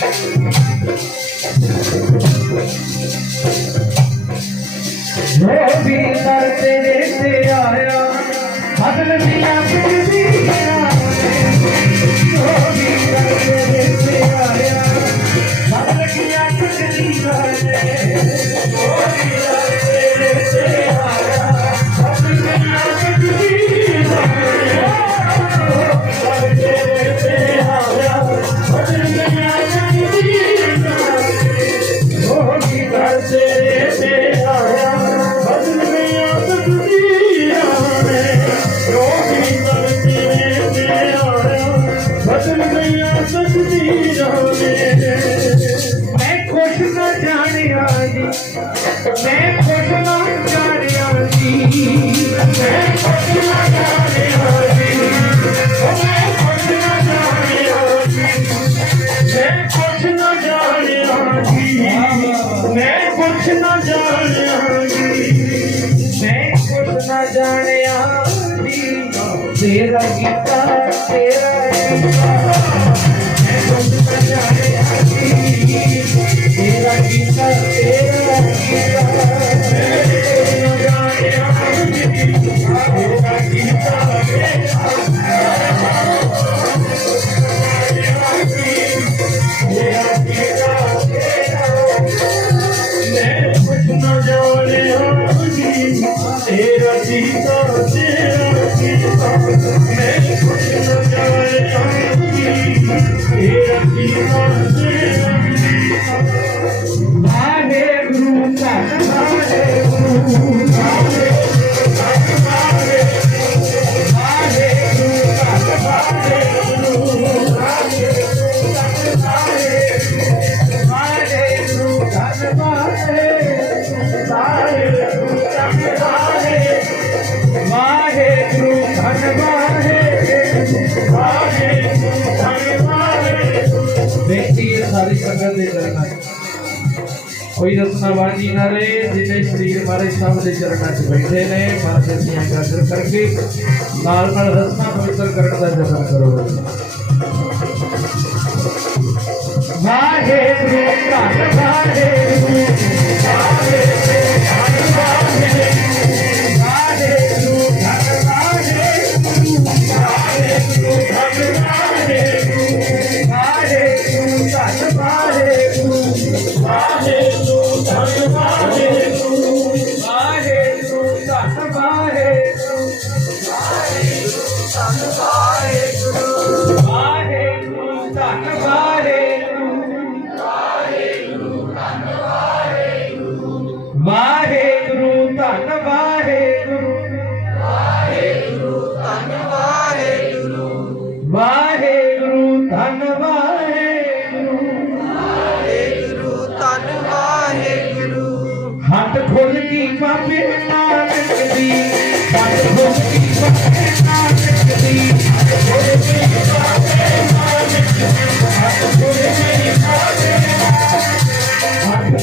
जो भी दर तेरे से आया बदल दिया फिर भी जो भी दर तेरे से आया बदल दिया फिर भी जो भी दर तेरे से आया बदल दिया फिर भी तेरे से आया बदल दिया फिर भी जो भी दर तेरे से आया मैं खुश न जानिया जी मैं खुश न जानिया जी मैं खुश न जानिया जी मैं खुश न जानिया जी मैं खुश न जानिया जी मैं खुश न जानिया जी मैं खुश न जानिया जी तेरा गीता तेरा तेरा गीता तेरा गीता सारी संगत दे चरणा कोई रसना बाजी ना रहे जिन्हें शरीर हमारे सब दे चरणा च बैठे ने माता जी हाजिर करके नाल नाल रसना पवित्र करने का जतन करो वाहे गुरु धन वाहे गुरु वाहे गुरु धन वाहे गुरु वाहे गुरु धन वाहे हट खुल की बाबे नानक दी हट खुल की बाबे नानक दी हट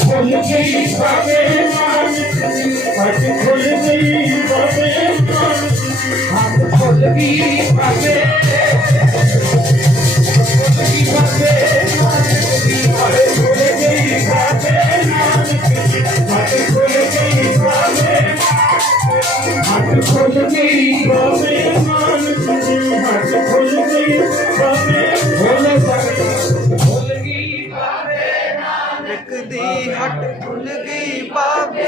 खुल की बाबे नानक दी हट खुल की बाबे हट खुल की बाबे नानक दी हट खुल की बाबे हट खुल की बाबे हट खुल गई बाबे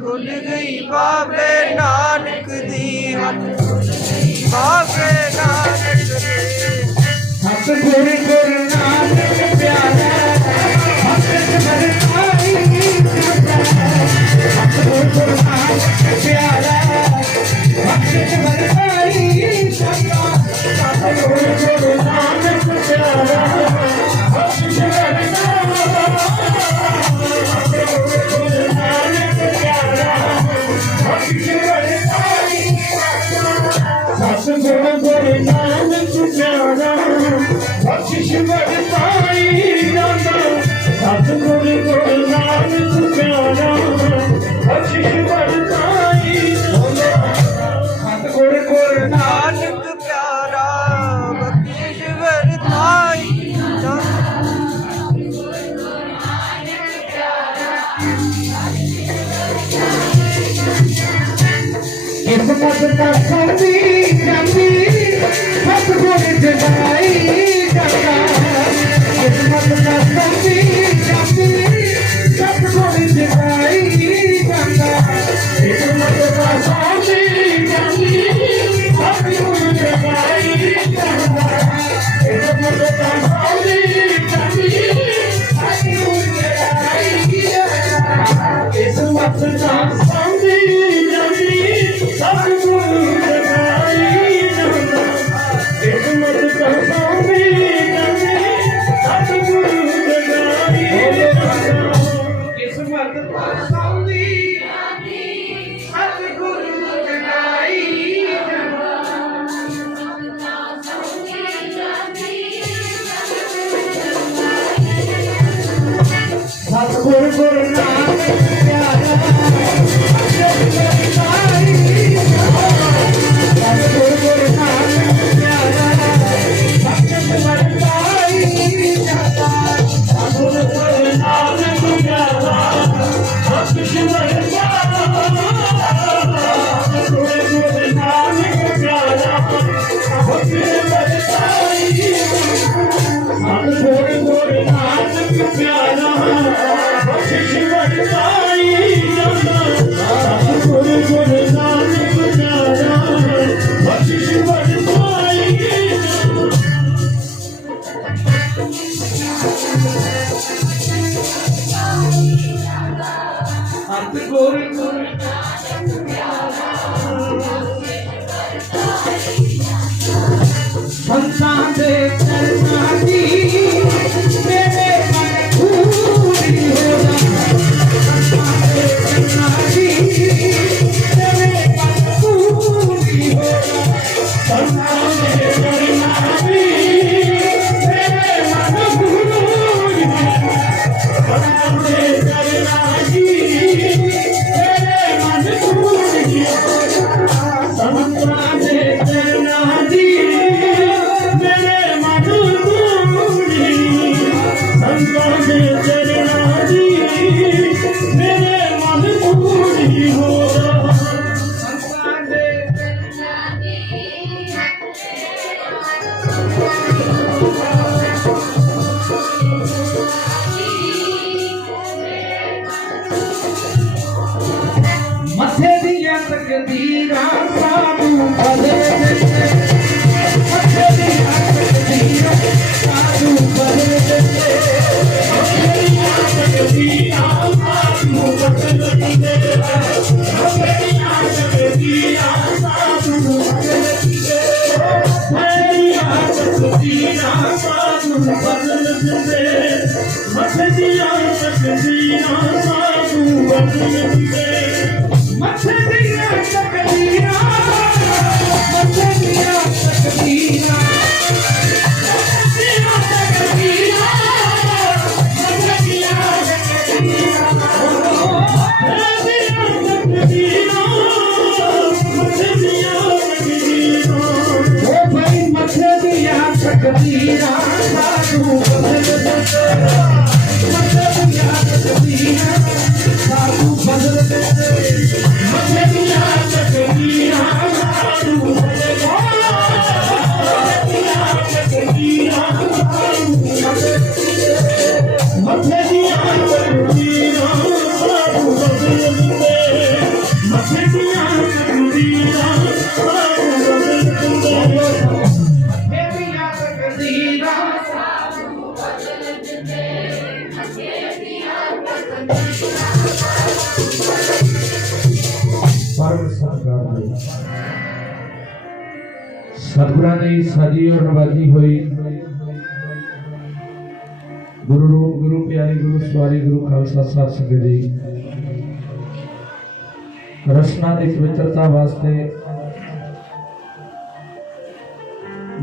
खुल गई बाबे नानक दी हट बाबे नानक दी हट गुरु गुरु नानक प्यारा हट गुरु किस्मत का सौंदी जाती सतगुर जगाई जाता किस्मत का सौंदी जाती सतगुर जगाई जाता किस्मत का सौंदी जाती सतगुर जगाई जाता किस्मत का सौंदी जाती सतगुर जगाई जाता किस्मत का सौंदी जाती सतगुर जगाई जाता किस्मत का सौंदी जाती सतगुर जगाई जाता किस्मत का सौंदी जाती सतगुर जगाई जाता सतगुर गुरु नानक प्यारा सतगुर गुरु नानक प्यारा भक्त बरसाई जाता सतगुर गुरु नानक प्यारा भक्त बरसाई सतगुर गुरु नानक प्यारा भक्त बरसाई सतगुर गुरु नानक प्यारा भक्त बरसाई सतगुर गुरु नानक प्यारा भक्त बरसाई सतगुर गुरु संतान दे चरना दी मेरे मन पूरी हो जा संतान दे चरना दी मेरे मन पूरी हो जा संतान दे चरना दी मेरे मन पूरी हो जा संतान दे चरना दी मेरे मन पूरी हो जा संतान दे चरना दी मेरे मन पूरी संतान दे चरना दी मेरे मन पूरी हो संतान दे मथे दिया तकदीरां सानू बदल दे मथे दिया तकदीरां सानू बदल दे मथे दिया तकदीरां सानू बदल दे मथे दिया तकदीरां सानू बदल दे मथे दिया तकदीरां सानू बदल दे मथे दिया तकदीरां सानू बदल दे मथे दिया तकदीरां मथे दिया तकदीरां तकदीरां सानू बदल दे मथे दिया तकदीरां सानू बदल दे मथे दिया तकदीरां सानू बदल दे मथे दिया तकदीरां मथे दिया तकदीरां सानू बदल दे मथे दिया तकदीरां सानू बदल दे सतगुरां ने साजी और नवाजी हुई गुरु रूप गुरु प्यारी गुरु सवारी गुरु खालसा साध संगत जी रचना की पवित्रता वास्ते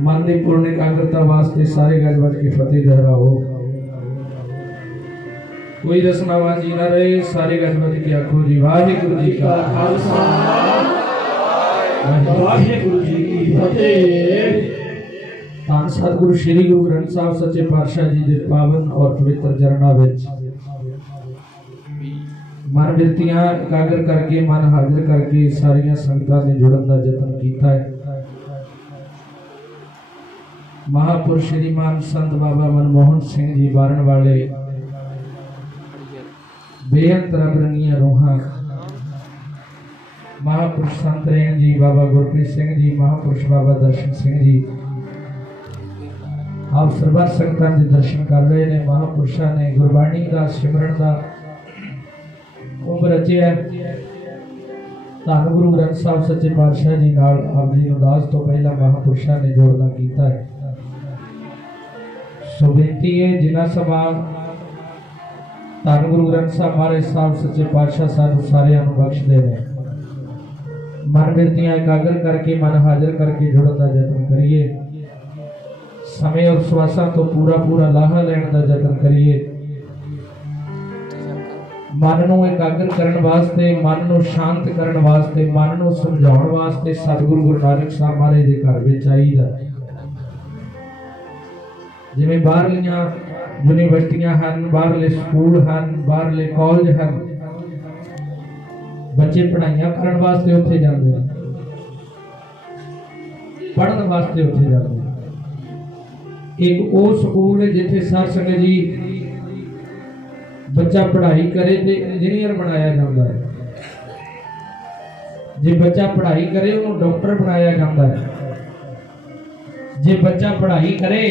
मन की पूर्ण एकाग्रता वास्ते सारे गज बज के फतेह दोहराओ कोई रसनाबाजी न रहे सारे गज बज के आखो जी वाहिगुरु जी का खालसा वाहिगुरु जी की फतेह। ਧੰਨ सतगुरु श्री गुरु ग्रंथ साहब सच्चे पातशाह जी के पावन और पवित्र चरणों विच मन बिरतियां एकाग्र करके मन हाजिर करके सारिया संगतां ने जुड़न का यतन किया है। महापुरुष श्रीमान संत बाबा मनमोहन सिंह जी बारण वाले बेअंत रब रंगिया रूहां महापुरुष संत रेण जी बाबा गुरप्रीत सिंह जी महापुरुष बाबा दर्शन सिंह जी आप सरबत संगतां दे दर्शन कर रहे ने। महापुरुषां ने गुरबाणी का सिमरन का रचिया धन गुरु ग्रंथ साहब सच्चे पातशाह जी नाल आप जी उदास तो पहला महापुरुषां ने जोड़ना कीता है। सो बेनती है जिन्ना समा धन गुरु ग्रंथ साहब महाराज साहब सच्चे पातशाह सानू सारियां नू बख्शदे ने। मन बिरतियां एकाग्र करके मन हाजिर करके जुड़न का यतन करिए। समय और श्वासां तो पूरा पूरा लाहा लैण का यतन करिए। मन नूं एकाग्र करन वास्ते मन नूं शांत करन वास्ते मन नूं समझाउण वास्ते सतगुरु गुरु नानक साहब महाराज दे घर विच आईदा। जिवें बाहरलियां यूनिवर्सिटियां हन बाहरले स्कूल हन बाहरले कॉलेज हन बच्चे पढ़ाइयां करन वास्ते उत्थे जांदे ने पढ़न वास्ते उत्थे जांदे। एक वो स्कूल है जिथे साध संगत जी बच्चा पढ़ाई करे तो इंजीनियर बनाया जाता है। जे बच्चा पढ़ाई करे उन्हें डॉक्टर बनाया जाता है। जे बच्चा पढ़ाई करे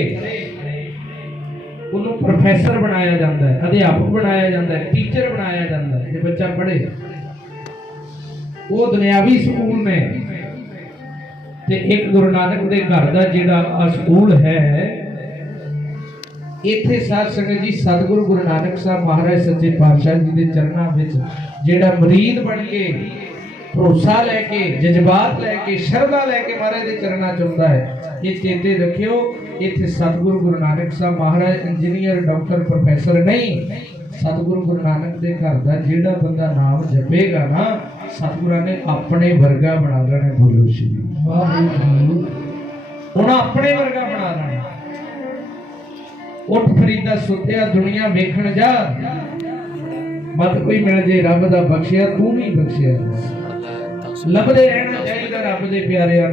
उन्हें प्रोफेसर बनाया जाता है अध्यापक बनाया जाता है टीचर बनाया जाता है। जे बच्चा पढ़े वो दुनियावी स्कूल ने ते एक गुरु नानक दे घर दा जिहड़ा स्कूल है इत्थे साध संगत जी सतगुरु गुरु नानक साहब महाराज सच्चे पातशाह जी के चरणों में जेड़ा मरीद बन के भरोसा लैके जज्बात लैके शरधा लैके महाराज के चरणों च हुंदा है। ये चेते रखियो इत्थे सतगुरु गुरु नानक साहब महाराज इंजीनियर डॉक्टर प्रोफेसर नहीं सतगुरु गुरु नानक के घर का जेड़ा बंदा नाम जपेगा ना सतगुरु ने अपने वर्गा बना लेना। बोलो श्री वाहिगुरू उन्हें अपने वर्गा बना लेना। उठ फरीदा सुत्या दुनिया वेखण जा मत कोई मिल जे रब दा बख्शिया तू भी बख्शिया। लभदे रहना चाहिए रब दे प्यारियां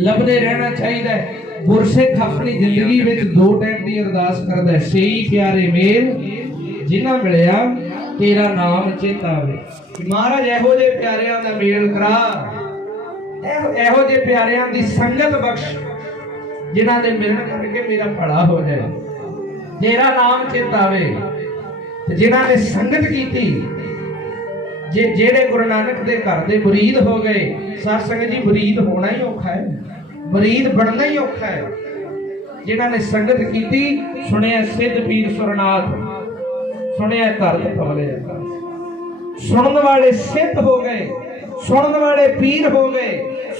लभदे रहना चाहिए। गुरसिख अपनी जिंदगी विच दो टाइम दी अरदास करदा है सेई प्यारे मेल जिन्ना मिलिया तेरा नाम चेता आवे। महाराज एहो जे प्यारियां दा मेल करा एहो जे प्यारियां दी संगत बख्श जिन्हां दे मिलन करके मेरा भला हो जाए तेरा नाम चेता आवे। जिन्हां ने संगत कीती जेड़े गुरु नानक दे घर दे मुरीद हो गए। साध संगत जी मुरीद होना ही औखा है मुरीद बनना ही औखा है। जिन्हां ने संगत कीती सुनिया सिद्ध पीर सुरनाथ सुनिया धरत फवले सुनने वाले सिद्ध हो गए सुनने वाले पीर हो गए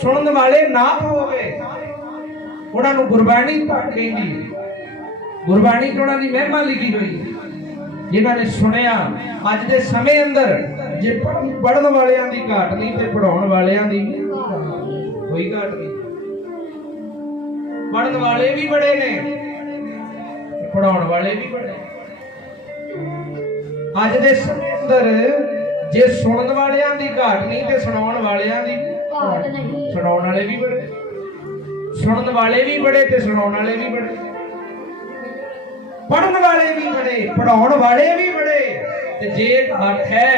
सुनने वाले नाथ हो गए। उन्होंने गुरबाणी कहती गुरबाणी तो उन्होंने महिमा लिखी हुई जिन्होंने सुनिया। अज के समय अंदर जे पढ़न वालियां दी घाट नहीं ते पढ़ाउण वालियां दी कोई घाट नहीं। पढ़न वाले भी बड़े ने पढ़ाउण वाले भी बड़े। अज के समय अंदर जे सुनन वालियां दी घाट नहीं ते सुनाउण वालियां दी सुनाउण वाले भी बड़े सुनने वाले भी बड़े ते सुनाने वाले भी बड़े पढ़ने वाले भी बड़े पढ़ाने वाले भी बड़े ते जे घाट है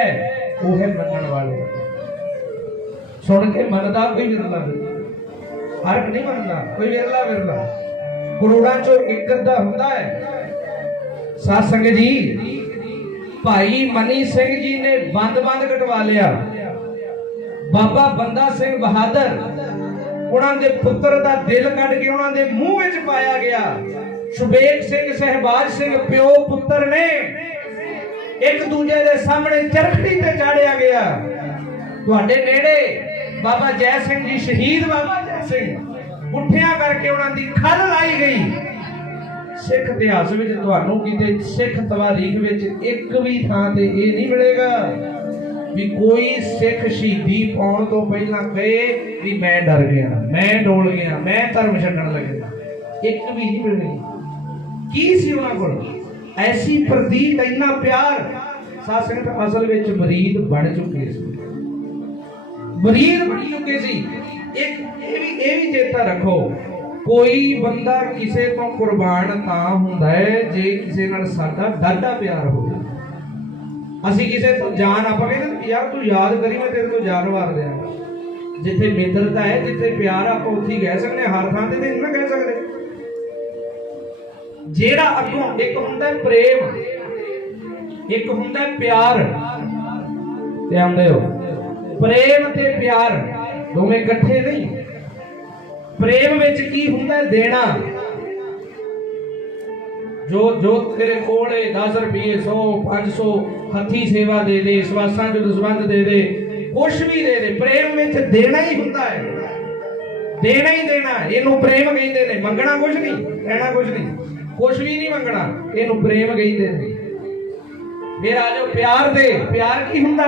वो है मनन वाले। सुन के मनदा कोई विरला हर नहीं मनदा कोई विरला विरला करोड़ां चों एक अद्धा हुंदा है। साध संगत जी भाई मनी सिंह जी ने बंद कटवा लिया। बाबा बंदा सिंह बहादुर उन्होंने पुत्र का दिल कट के उन्होंने मुंह विच पाया गया। सुबेग सिंह सहबाज सिंह प्यो पुत्र ने एक दूजे के सामने चरखड़ी ते चाड़िया गया। तुहाडे नेड़े बाबा जय सिंह जी शहीद बाबा जय सिंह पुठिया करके उन्होंने खल लाई गई। सिख इतिहास में तुहानू किते सिख तवारीख विच एक भी थां ते ये नहीं मिलेगा भी कोई सिख शहीदी पाउण तो पहला कहे भी मैं डर गया मैं डोल गया मैं धर्म छड्डण लगा। एक भी नहीं मिलनी की सी उन्हां कोल ऐसी प्रतीक इन्ना प्यार साध संगत असल विच मुरीद बन चुके सी, मुरीद बन चुके सी। एक ये भी चेता रखो, कोई बंदा किसे तो कुर्बान तां हुंदा है जे किसे नाल साडा डाढा प्यार होवे। असीं किसे तो जान आपां कहंदे यार तू याद करी मैं तेरे तो जान वार दिया। जिथे मित्रता है, जिथे प्यार आपां उत्थे ही कह सकदे, हर थां ते नहीं ना कह सकदे। जेड़ा अगों एक हुंदा है प्रेम, एक हुंदा है प्यार। ध्यान दिओ, प्रेम ते प्यार दोवें इकट्ठे नहीं। प्रेम विच की हुंदा है देना, जो जो तेरे कोल 10 रुपये 100 500 हथी सेवा दे दे, सवासां जो दसवंध दे दे, कुछ भी दे दे, प्रेम विच देना ही हुंदा है, देना ही देना। इहनूं प्रेम कहंदे ने, मंगना कुछ नहीं, कहना कुछ नहीं, कुछ भी नहीं मंगना, इहनूं प्रेम कहंदे ने। फिर आ जाओ प्यार दे, प्यार की हुंदा?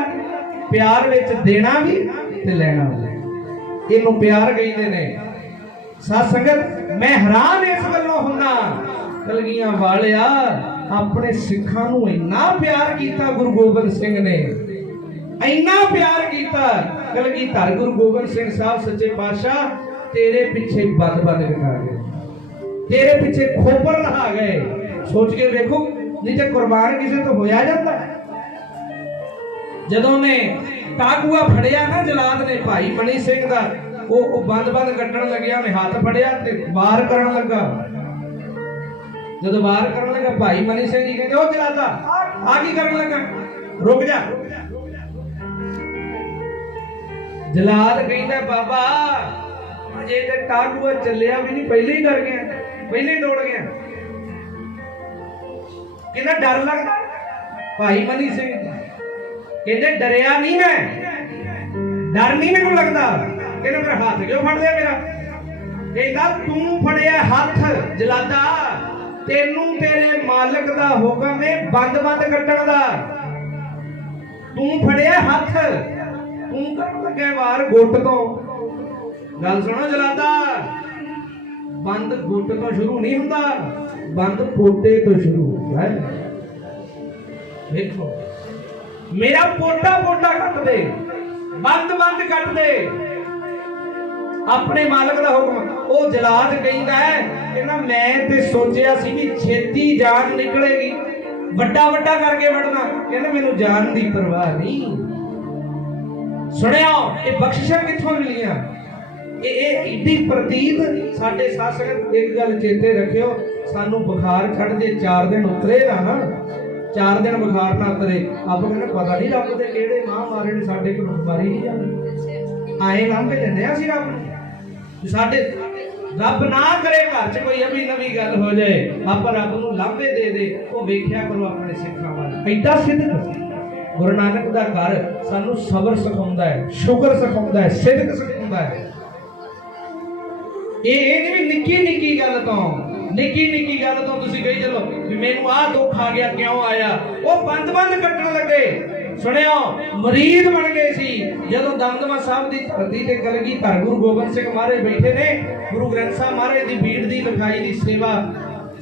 प्यार विच देना भी ते लेना भी, इहनूं प्यार कहंदे ने। साध संगत मैं हैरान इस गल्लों हुंदा, कलगियां वालिया अपने सिखां नूं इन्ना प्यार कीता गुरु गोबिंद सिंह ने, इन्ना प्यार कीता। कलगीधर गुरु गोबिंद सिंह साहब सच्चे पातशाह तेरे पीछे बद-बद कटा गए, तेरे पीछे खोपर लहा गए। सोच के देखो, नहीं तो कुर्बान किसे तो होया जाता। जदों ने टाकूआ फड़िया ना जलाद ने भाई मनी सिंह दा, वो बंद-बंद कट्टण लग्या, मैं हाथ फड़िया ते वार करन लगा। जदों वार करन लगा भाई मनी सिंह जी कहंदे ओ जलादा आ की करन लगा, रुक जा। जलाद कहंदा बाबा अजे ते टाकूआ चलिया भी नहीं, पहले ही डर गया, पहले ही दौड़ गया। कितना डर लगता भाई मनी सिंह कहते डरिया नहीं मैं, डर नहीं मेनू लगता। कहते मेरा हाथ क्यों फड़ दिया मेरा? कहता तू फड़िया हाथ जलादा, तेनू तेरे मालिक दा हुक्म है बंद-बंद कट्टण दा। तू फड़िया हाथ, तू करन लगे वार गुੱਟ तो। गल सुनो जलादा, बंद गुੱਟ तो शुरू नहीं हुंदा, बंद पोटे तो शुरू होता है। देखो मेरा पोटा पोटा कट दे, बंद बंद कट दे, अपने मालिक दा हुक्म। वो जलाद कहंदा है कहना मैं ते सोचिया सी कि छेती जान निकलेगी, वड्डा वड्डा करके वड़ना, कहंदा मैनू जान दी परवाह नहीं। सुनियो ये बख्शिशां कित्थों मिलियां? एडी प्रतीत साडे साध संगत एक गल चेते रखियो, सानू बुखार चढ़ जे 4 दिन उतरे ना, 4 दिन बुखार ना उतरे, आप कहने पता नहीं रब दे किहड़े मां मारे ने साडे कोल बीमारी नहीं जाती। आए लांभे दिंदे आ रब नूं, साडे रब ना करे घर च कोई अभी नवी गल हो जाए, आप रब नूं लांभे दे दे। वो वेख्या करो अपने सिखां वाल, ऐडा सिद्ध गुरु नानक दा घर सानू सबर सिखाउंदा है, शुक्र सिखाउंदा है, सिद्ध सिखाउंदा है। ये नहीं निक्की निक्की गल तो, निक्की निक्की गल तो तुसीं कही चलो कि मैनू आ दुख आ गया, क्यों आया? वो बंद बंद कट्टण लगे। सुनियो मरीद बन गए सी जदों दमदमा साहब दी धरती ते कलगीधर गुरु गोबिंद सिंह महाराज बैठे ने, गुरु ग्रंथ साहब महाराज दी भीड़ दी लिखाई दी सेवा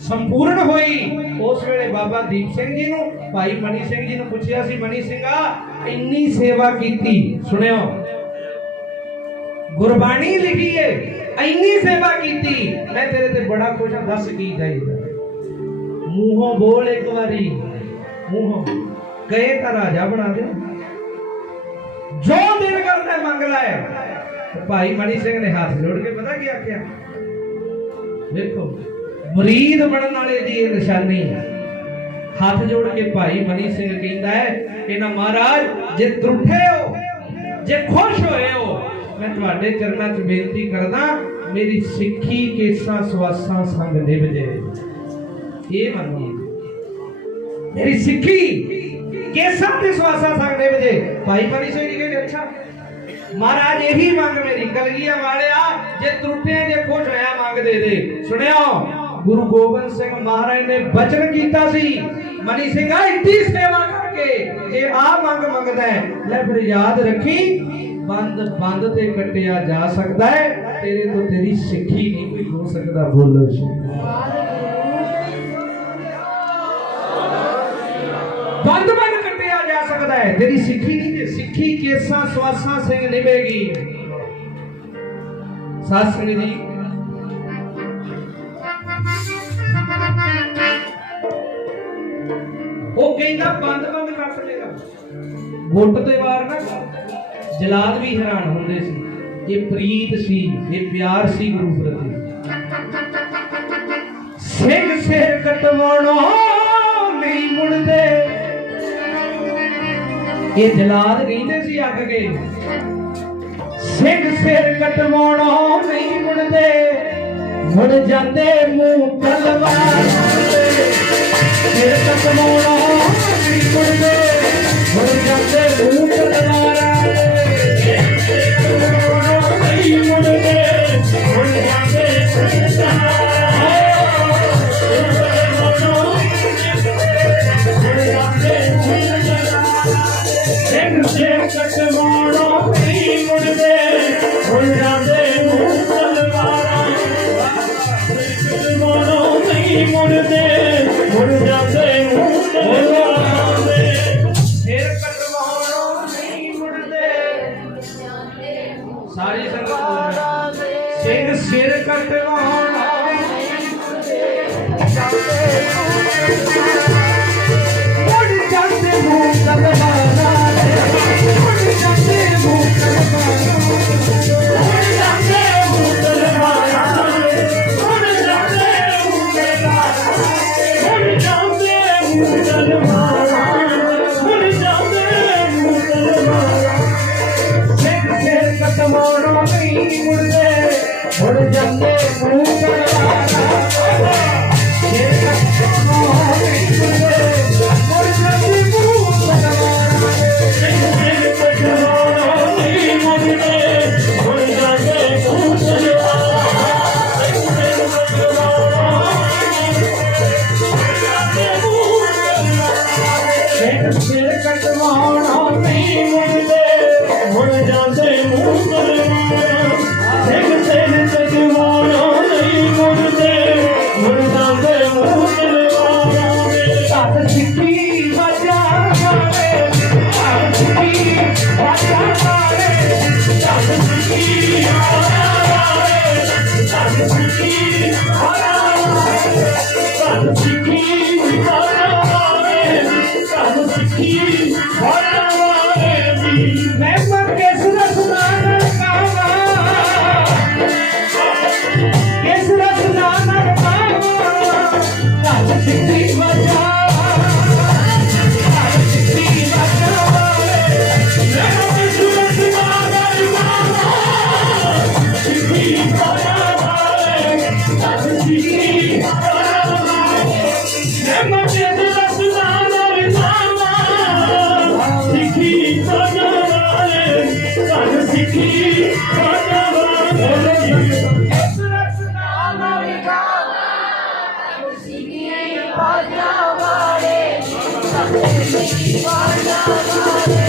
संपूर्ण हुई। उस वेले बाबा दीप सिंह जी नूं भाई मनी सिंह जी नूं पुछिया सी, मनी सिंघा इन्नी सेवा कीती, सुनियो गुरबाणी लिखी है, इन्नी सेवा कीती, मैं तेरे ते बड़ा खुश हां, दस की चाहिदा? मूहों बोल एक बारी, मूहों कहे तो राजा बना दे, जो दिल करता है मंग लै। भाई मनी सिंह ने हाथ जोड़ के पता क्या आख्या? देखो मुरीद बनने वाले दी निशानी, हाथ जोड़ के भाई मनी सिंह कहता है कि ना महाराज जे त्रुठे हो, जे खुश होए हो, मैं तुहाडे चरणां च बेनती करदा मेरी सिੱਖੀ केसां सवासां संग निभ जाए। ये मनो मेरी सिੱਖੀ केसां ते सवासां संग निभ जाए। भाई मनी सिंह जी कहते अच्छा महाराज यही मंग मेरी, कलगियां वालिया जे त्रुठे जे खुश होया मंग दे दे। सुनियो गुरु गोबिंद सिंह महाराज ने वचन कीता सी, मनी सिंघा इतनी सेवा करके जे आ मंग मंगदा है ले फिर याद रखी बंद बंद ते कटिया जा सकता है, तेरे तो तेरी सिੱਖੀ नहीं कोई हो सकता। बोलो बंद बंद कटिया जा करता है, तेरी सिक्खी नहीं, सिक्खी केसा स्वासा सिंह निभेगी। साध संगत जी वो कहता बंद बंद कट लेगा गुट ते वार ना जलाद भी हैरान होंदे सी। ये प्रीत सी, ये प्यार सी गुरु प्रति। सिंह सिर कटवाणो नहीं मुड़दे, ये जलाद कहंदे सी अग के सिंह सिर कटवाणो नहीं मुड़दे, मुड़ जाते मुंह तलवार सिर कटवाणो नहीं मुड़दे, मुड़ जाते मुंह तलवार नहीं मुड़दे, मुड़ जाते कटवाणो नहीं मुड़दे, मुड़ जाते मुंह तलवार कटवाणो नहीं मुड़दे, मुड़ जाते मुंह तलवार सिर कटवाणो नहीं मुड़दे। सारी संगत सिंह सिर कटवाणो मुड़ जाते मुंह तलवार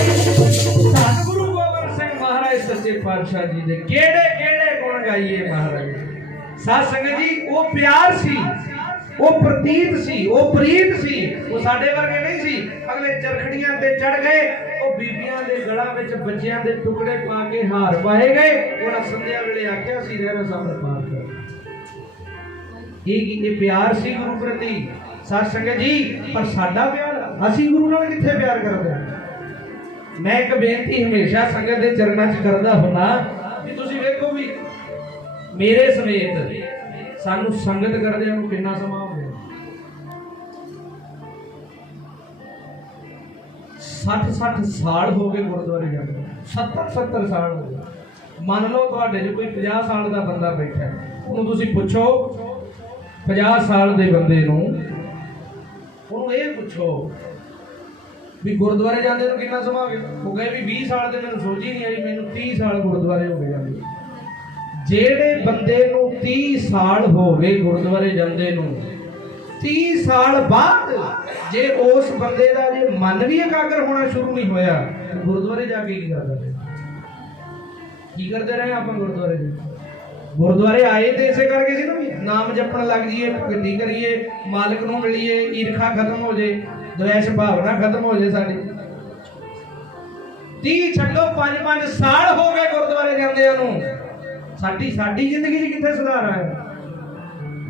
सतगुरु गोबिंद सिंह महाराज सच्चे पातशाह जी दे केड़े केड़े गुण गाइए महाराज। साध संगत जी वो प्यार सी, वो प्रतीत सी, वो प्रीत सी, वो साडे वर्गे नहीं सी। अगले चरखड़ियां ते चढ़ गए, वो बीबियां दे गलां विच बच्चियां दे टुकड़े पा के हार पाए गए। उन्हां संध्या वेले आख्या सी रहरा सामने पार कर। ये प्यार सी गुरु प्रति। साध संगत जी पर साडा प्यार असी गुरु नाल किथे प्यार करदे। मैं एक बेनती हमेशा संगत दे चरणां च करदा हुंदा कि तुसीं वेखो भी मेरे समेत सानू संगत करदे नूं किन्ना समां हो गया। 60 साल हो गए गुरुद्वारे जांदे, 70 साल हो गए। मान लो तुहाडे च कोई 50 साल का बंदा बैठा है, उन्होंने तुसीं पुछो 50 साल के बंदे नूं ਉਹਨੂੰ ਇਹ ਪੁੱਛੋ ਵੀ ਗੁਰਦੁਆਰੇ ਜਾਂਦੇ ਨੂੰ ਕਿੰਨਾ ਸਮਾਂ ਹੋ ਗਿਆ। ਉਹ ਕਹੇ ਵੀ 20 ਸਾਲ ਦੇ ਮੈਨੂੰ ਸੋਚ ਹੀ ਨਹੀਂ ਆਈ, ਮੈਨੂੰ 30 ਸਾਲ ਗੁਰਦੁਆਰੇ ਹੋ ਗਏ ਜਾਂਦੇ। ਜਿਹੜੇ ਬੰਦੇ ਨੂੰ 30 ਸਾਲ ਹੋ ਗਏ ਗੁਰਦੁਆਰੇ ਜਾਂਦੇ ਨੂੰ, 30 ਸਾਲ ਬਾਅਦ ਜੇ ਉਸ ਬੰਦੇ ਦਾ ਜੇ ਮਨ ਵੀ ਇਕਾਗਰ ਹੋਣਾ ਸ਼ੁਰੂ ਨਹੀਂ ਹੋਇਆ, ਗੁਰਦੁਆਰੇ ਜਾ ਕੇ ਕੀ ਕਰਦਾ ਰਹੇ? ਕੀ ਕਰਦੇ ਰਹੇ ਆਪਾਂ ਗੁਰਦੁਆਰੇ ਦੇ? गुरुद्वारे आए तो इसे करके सी ना, नाम जपन लग जाइए, भगती करिए, मालिक नूं मिलीए, ईर्खा खत्म हो जाए, द्वेष भावना खत्म हो जाए साडी। 30 ਛੱਡੋ 5-5 ਸਾਲ ਹੋ ਗਏ ਗੁਰਦੁਆਰੇ ਜਾਂਦਿਆਂ ਨੂੰ। ਸਾਡੀ ਜ਼ਿੰਦਗੀ 'ਚ ਕਿੱਥੇ ਸੁਧਾਰ ਆਇਆ?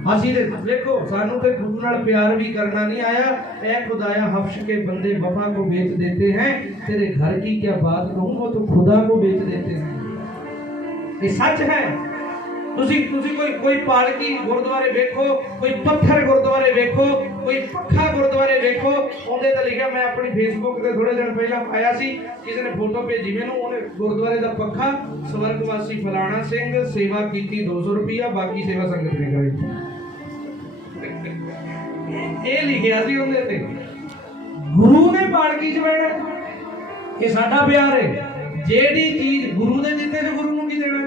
ਅਸੀਂ ਤੇ देखो सानू तो गुरु नाल प्यार भी करना नहीं आया। ऐ खुदाया हफ्श के बंदे वफा को बेच देते हैं, तेरे घर की क्या बात कहूँ, वो तो खुदा को बेच देते हैं। ये सच है। तुसी कोई पालकी गुरुद्वारे देखो, कोई पत्थर गुरुद्वारे देखो, कोई पक्खा गुरुद्वारे देखो। उहदे ते लिखिया, मैं अपनी फेसबुक ते थोड़े दिन पहला पाया सी, किसी ने फोटो भेजी मैनू, उहने गुरुद्वारे दा पक्खा स्वर्गवासी फलाना सिंह सेवा कीती 200 रुपया, बाकी सेवा संगत ने कराई। ਇਹ ਲਿਖਿਆ ਸੀ ਉਹਦੇ ਤੇ। ਗੁਰੂ ਨੇ ਪਾਲਕੀ 'ਚ ਬਹਿਣਾ, ਇਹ ਸਾਡਾ ਪਿਆਰ ਹੈ। ਜਿਹੜੀ ਚੀਜ਼ ਗੁਰੂ ਦੇ ਦਿੱਤੇ ਤੇ ਗੁਰੂ ਨੂੰ ਕੀ ਦੇਣਾ?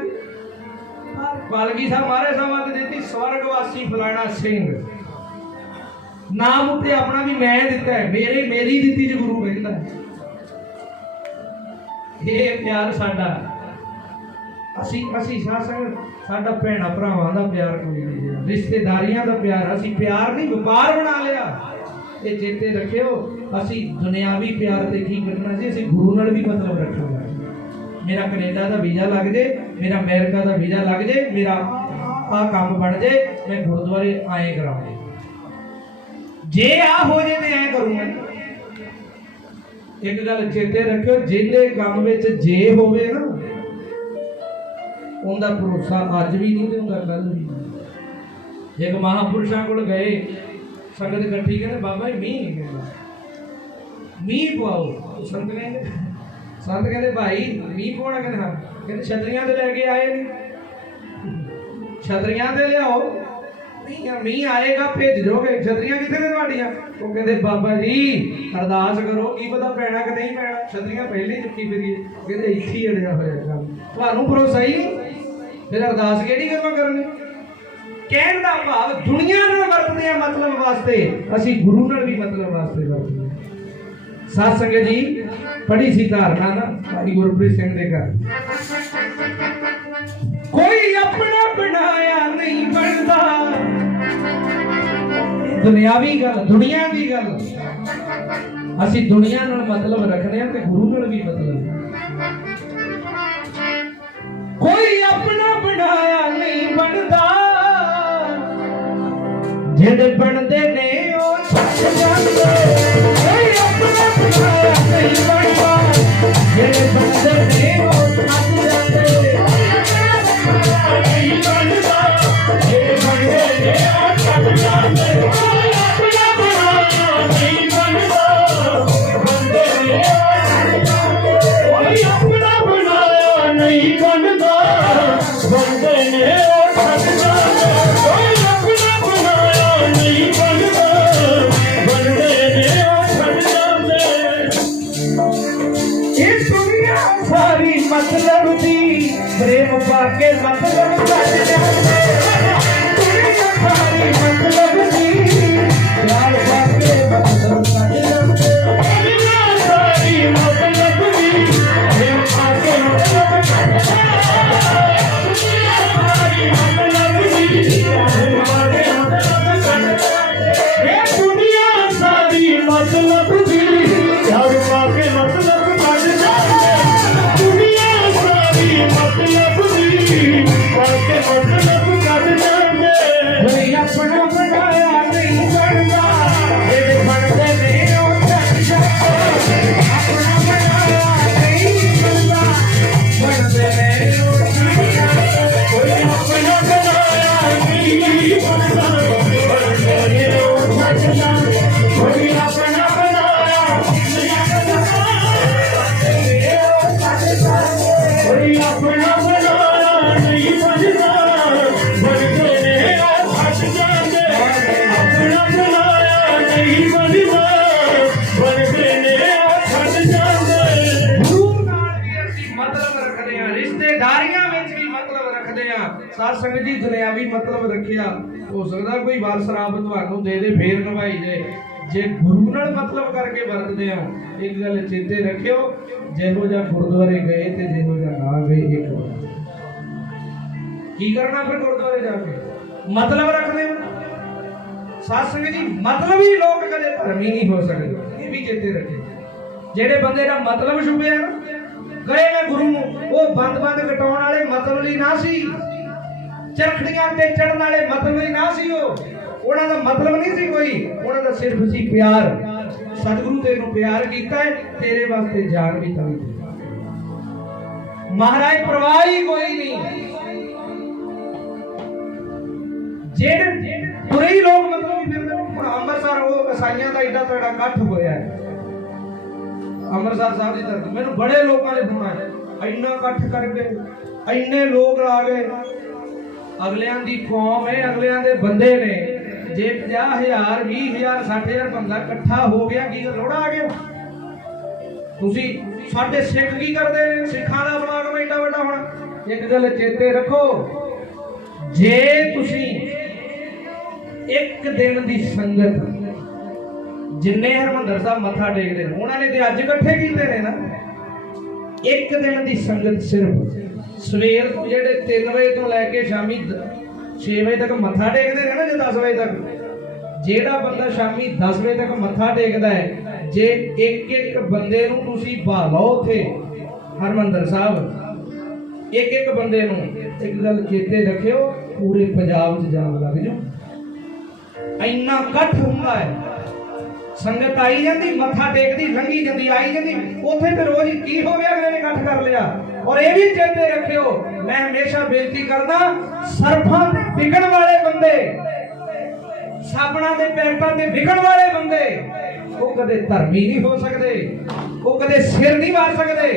ਪਾਲਕੀ ਸਾਹਿਬ ਮਹਾਰਾਜ ਸਾਹਿਬ ਨੇ ਦਿੱਤੀ, ਸਵਰਗਵਾਸੀ ਫਲਾਣਾ ਸਿੰਘ, ਨਾਮ ਉੱਤੇ ਆਪਣਾ ਵੀ ਮੈਂ ਦਿੱਤਾ ਹੈ, ਮੇਰੀ ਦਿੱਤੀ 'ਚ ਗੁਰੂ ਬਹਿੰਦਾ। ਇਹ ਪਿਆਰ ਸਾਡਾ। ਅਸੀਂ ਸਾਧ ਸਾਡਾ ਭੈਣਾ ਭਰਾਵਾਂ ਦਾ ਪਿਆਰ ਕੋਈ ਨਹੀਂ, ਰਿਸ਼ਤੇਦਾਰੀਆਂ ਦਾ ਪਿਆਰ। ਅਸੀਂ ਪਿਆਰ ਨਹੀਂ ਵਪਾਰ ਬਣਾ ਲਿਆ। ਇਹ ਚੇਤੇ ਰੱਖਿਓ, ਅਸੀਂ ਦੁਨਿਆਵੀ ਪਿਆਰ ਤੇ ਕੀ ਕਰਨਾ ਸੀ, ਅਸੀਂ ਗੁਰੂ ਨਾਲ ਵੀ ਮਤਲਬ ਰੱਖਣਾ। ਮੇਰਾ ਕੈਨੇਡਾ ਦਾ ਵੀਜ਼ਾ ਲੱਗ ਜੇ, ਮੇਰਾ ਅਮਰੀਕਾ ਦਾ ਵੀਜ਼ਾ ਲੱਗ ਜੇ, ਮੇਰਾ ਆਹ ਕੰਮ ਬਣ ਜੇ, ਮੈਂ ਗੁਰਦੁਆਰੇ ਆਏ ਕਰਾਂਗੇ। ਜੇ ਆ ਹੋ ਜੇ ਤੇ ਐ ਕਰੂੰਗਾ। ਇੱਕ ਗੱਲ ਚੇਤੇ ਰੱਖਿਓ, ਜਿਹਦੇ ਕੰਮ ਵਿੱਚ ਜੇ ਹੋਵੇ ਨਾ, ਉਹਦਾ ਭਰੋਸਾ ਅੱਜ ਵੀ ਨਹੀਂ ਤੇ ਹੁੰਦਾ ਕੱਲ ਵੀ। ਇੱਕ ਮਹਾਂਪੁਰਸ਼ਾਂ ਕੋਲ ਗਏ, ਸੰਗਤ ਇਕੱਠੀ, ਕਹਿੰਦੇ ਬਾਬਾ ਜੀ ਮੀਂਹ ਪਵਾਓ। ਸੰਤ ਕਹਿੰਦੇ ਭਾਈ ਮੀਂਹ ਪਵਾਉਣਾ? ਕਹਿੰਦੇ ਹਾਂ। ਕਹਿੰਦੇ ਛਤਰੀਆਂ ਤੇ ਲੈ ਕੇ ਆਏ ਨੇ, ਛਤਰੀਆਂ ਤੇ ਲਿਆਓ, ਮੀਂਹ ਆਏਗਾ ਭੇਜ ਦੋਗੇ, ਛਤਰੀਆਂ ਕਿੱਥੇ ਨੇ ਤੁਹਾਡੀਆਂ? ਉਹ ਕਹਿੰਦੇ ਬਾਬਾ ਜੀ ਅਰਦਾਸ ਕਰੋ, ਕੀ ਪਤਾ ਪੈਣਾ ਕਿ ਨਹੀਂ ਪੈਣਾ, ਛਤਰੀਆਂ ਪਹਿਲੇ ਹੀ ਚੁੱਕੀ ਫਿਰੀਏ। ਕਹਿੰਦੇ ਇੱਥੇ ਹੀ ਅੜਿਆ ਹੋਇਆ ਕੰਮ, ਤੁਹਾਨੂੰ ਭਰੋਸਾ ਹੀ ਨਹੀਂ, ਫਿਰ ਅਰਦਾਸ ਕਿਹੜੀ ਗੱਲੋਂ ਕਰਨੀ? ਕਹਿਣ ਦਾ ਭਾਵ ਦੁਨੀਆ ਨਾਲ ਵਰਤਦੇ ਆ ਮਤਲਬ ਵਾਸਤੇ, ਅਸੀਂ ਗੁਰੂ ਨਾਲ ਵੀ ਮਤਲਬ ਵਾਸਤੇ ਵਰਤਦੇ ਹਾਂ। ਸਾਧ ਸੰਗਤ ਜੀ, ਪੜ੍ਹੀ ਸੀ ਧਾਰਨਾ ਨਾ ਭਾਈ ਗੁਰਪ੍ਰੀਤ ਸਿੰਘ ਦੇ ਘਰ, ਕੋਈ ਆਪਣਾ ਬਣਾਇਆ ਨਹੀਂ ਬਣਦਾ। ਦੁਨਿਆਵੀ ਗੱਲ, ਦੁਨੀਆ ਦੀ ਗੱਲ। ਅਸੀਂ ਦੁਨੀਆ ਨਾਲ ਮਤਲਬ ਰੱਖਦੇ ਹਾਂ ਤੇ ਗੁਰੂ ਨਾਲ ਵੀ ਮਤਲਬ। ਕੋਈ ਆਪਣਾ ਬਣਾਇਆ ਨਹੀਂ ਬਣਦਾ, ਜਿਹੜੇ ਬਣਦੇ ਨੇ ਉਹ ਛੱਡ ਜਾਂਦੇ। ਕੋਈ ਆਪਣਾ ਬਣਾਇਆ ਨਹੀਂ ਬਣਦਾ, ਜਿਹੜੇ ਬਣਦੇ ਨੇ ਉਹ ਛੱਡ ਜਾਂਦੇ। ਨਹੀਂ ਬਣਦਾ, ਜਿਹੜੇ ਬਣਦੇ ਨੇ ਉਹ ਛੱਡ ਜਾਂਦੇ। ਕੋਈ ਆਪਣਾ ਬਣਾਇਆ ਨਹੀਂ ਬਣਦਾ, ਬਣਦੇ ਨੇ ਉਹ ਛੱਡ ਜਾਂਦੇ। ਕੋਈ ਆਪਣਾ ਬਣਾਇਆ ਨਹੀਂ ਬਣਦਾ, ਬਣਦੇ ਨੇ ਉਹ ਛੱਡ ਜਾਂਦੇ। ਕੋਈ ਆਪਣਾ ਬਣਾਇਆ ਨਹੀਂ ਬਣਦਾ, ਬਣਦੇ ਨੇ ਉਹ ਛੱਡ ਜਾਂਦੇ। ਇਹ ਦੁਨੀਆ ਸਾਰੀ ਮਤਲਬ ਦੀ, ਪ੍ਰੇਮ ਪਾ ਕੇ ਮਤਲਬ ਛੱਡ ਜਾਂਦੇ। ਦੁਨੀਆ ਸਾਰੀ ਮਤਲਬ ਦੀ, ਪਿਆਰ ਪਾ ਕੇ ਮਤਲਬ ਛੱਡ ਜਾਂਦੇ। ਦੁਨੀਆ ਸਾਰੀ ਮਤਲਬ ਦੀ, ਪ੍ਰੇਮ ਪਾ ਕੇ ਮਤਲਬ ਛੱਡ ਜਾਂਦੇ। ਆਪਣਾ ਬਣਾਇਆ ਨਹੀਂ ਬਣਦਾ, ਜਿਹੜੇ ਬਣਦੇ ਨੇ ਉਹ ਛੱਡ ਜਾਂਦੇ। ਆਪਣਾ ਬਣਾਇਆ ਨਹੀਂ ਬਣਦਾ, ਬਣਦੇ ਨੇ ਉਹ ਛੱਡ ਜਾਂਦੇ। ਕੋਈ ਆਪਣਾ ਬਣਾਇਆ ਨਹੀਂ ਬਣਦਾ, ਬਣਦੇ ਨੇ ਉਹ ਛੱਡ ਜਾਂਦੇ। ਕੋਈ ਆਪਣਾ ਬਣਾਇਆ ਨਹੀਂ ਬਣਦਾ, ਬਣਦੇ ਨੇ ਉਹ ਛੱਡ ਜਾਂਦੇ। ਕੋਈ ਆਪਣਾ ਬਣਾਇਆ ਨਹੀਂ ਬਣਦਾ, ਬਣਦੇ ਨੇ ਉਹ ਛੱਡ ਜਾਂਦੇ। ਆਪਣਾ ਬਣਾਇਆ ਨਹੀਂ ਬਣਦਾ, ਬਣਦੇ ਨੇ ਉਹ ਛੱਡ ਜਾਂਦੇ। ਗੁਰੂ ਨਾਲ ਵੀ ਅਸੀਂ ਮਤਲਬ ਰੱਖਦੇ ਹਾਂ, ਰਿਸ਼ਤੇਦਾਰੀਆਂ ਵਿੱਚ ਵੀ ਮਤਲਬ ਰੱਖਦੇ ਹਾਂ। ਸਾਧ ਸੰਗਤ ਜੀ, ਦੁਨਿਆਵੀ ਮਤਲਬ ਰੱਖਿਆ, ਹੋ ਸਕਦਾ ਕੋਈ ਵਾਰ ਸ਼ਰਾਬ ਤੁਹਾਨੂੰ ਦੇ ਦੇ ਫੇਰ ਨਵਾਈ ਦੇ। ਜੇ ਗੁਰੂ ਨਾਲ ਮਤਲਬ ਕਰਕੇ ਵਰਤਦੇ ਹਾਂ, ਇੱਕ ਗੱਲ ਚੇਤੇ ਰੱਖਿਓ, ਜਿਹੋ ਜਿਹਾ ਗੁਰਦੁਆਰੇ ਗਏ ਤੇ ਜਿਹੋ ਜਿਹਾ ਨਾ ਗਏ, ਇੱਕ ਕੀ ਕਰਨਾ ਫਿਰ ਗੁਰਦੁਆਰੇ ਜਾ ਕੇ? ਮਤਲਬ ਰੱਖਦੇ ਹੋ। ਸਾਧ ਸੰਗਤ ਜੀ, ਮਤਲਬੀ ਲੋਕ ਕਦੇ ਧਰਮੀ ਨਹੀਂ ਹੋ ਸਕਦੇ, ਇਹ ਵੀ ਚੇਤੇ ਰੱਖੇ। ਜਿਹੜੇ ਬੰਦੇ ਦਾ ਮਤਲਬ ਛੁਪਿਆ ਨਾ, गए ने गुरु वो बंद बंद कटाउण वाले मतलबी ना सी, चरखड़ियां ते चढ़न वाले मतलबी ना सी, उन्हां दा मतलब नहीं सी कोई, उन्हां दा सिर्फ सी प्यार। सतगुरु तेनू प्यार कीता है, तेरे वास्ते जान भी तवी महाराज परवाह ही कोई नहीं। जेड़े तुरे ही लोग मतलब फिरदे हुण अंम੍ਰਿਤਸਰ वो ईसाइयां दा एडा तगड़ा इकट्ठ होया है ਅੰਮ੍ਰਿਤਸਰ साहब दी तरफ, मैनू बड़े लोगों ने फोन आया इन्ना इकट्ठ करके इन्ने लोग आ गए, अगलियां दी कौम है, अगलियां दे बंदे ने, जे 50,000 20,000 60,000 बंदा इकट्ठा हो गया की लोड़ा आ गया। तुसी साडे सिख की करदे ने, सिखां दा समागम एडा वड्डा होना। एक गल चेते रखो, जे तुसी एक दिन दी संगत जिन्ने हरमंदर साहब मत्था टेकदे ने उन्होंने ते अज इकट्ठे कीते ने ना, एक दिन दी संगत सिर्फ सवेर तो जेडे 3 बजे तो लैके शामी 6 बजे तक मत्था टेकदे ने ना, जे 10 बजे तक जेड़ा बंदा शामी 10 बजे तक मत्था टेकदा है, जे एक एक बंदे नूं तुसीं भालो उथे हरमंदर साहब एक एक बंदे नूं, एक गल चेते रखियो पूरे पंजाब च जान लग जाओ, इन्ना इकट्ठ हुंदा है। संगत आई जाती मत्था टेकती लंघी जाती आई जाती उथे ते रोज की हो गया अगले ने इकट्ठ कर लिया। और ये भी चेते रखियो, मैं हमेशा बेनती करदा सरफां ते विकण वाले बंदे, साबणा दे पैकेटां ते विकण वाले बंदे वो कदे धर्मी नहीं हो सकते, वो कदे सिर नहीं मार सकते।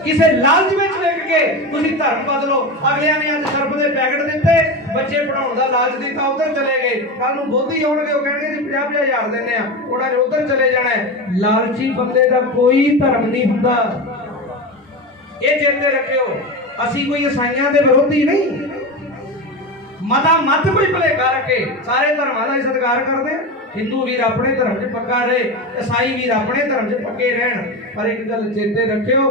किसी लालच में विक के तुसीं धर्म बदलो। अगलियां ने अज सर्फ दे पैकेट दिते, बच्चे पढ़ाउण दा लालच दिता, उधर चले गए, कल नूं बोधी आउणगे वो कहणगे जी 50,000 दिंदे आ, उन्हां ने उधर चले जाना है। लालची बंदे दा कोई धर्म नहीं हुंदा, ये चेते रखियो। असीं कोई ईसाइयां दे विरोधी नहीं, मता मत कोई भुलेखा रखे, सारे धर्मां दा सत्कार करदे, हिंदू वीर अपने धर्म च पक्का रहे, ईसाई वीर अपने धर्म च पक्के रहन। पर एक गल चेते रखियो,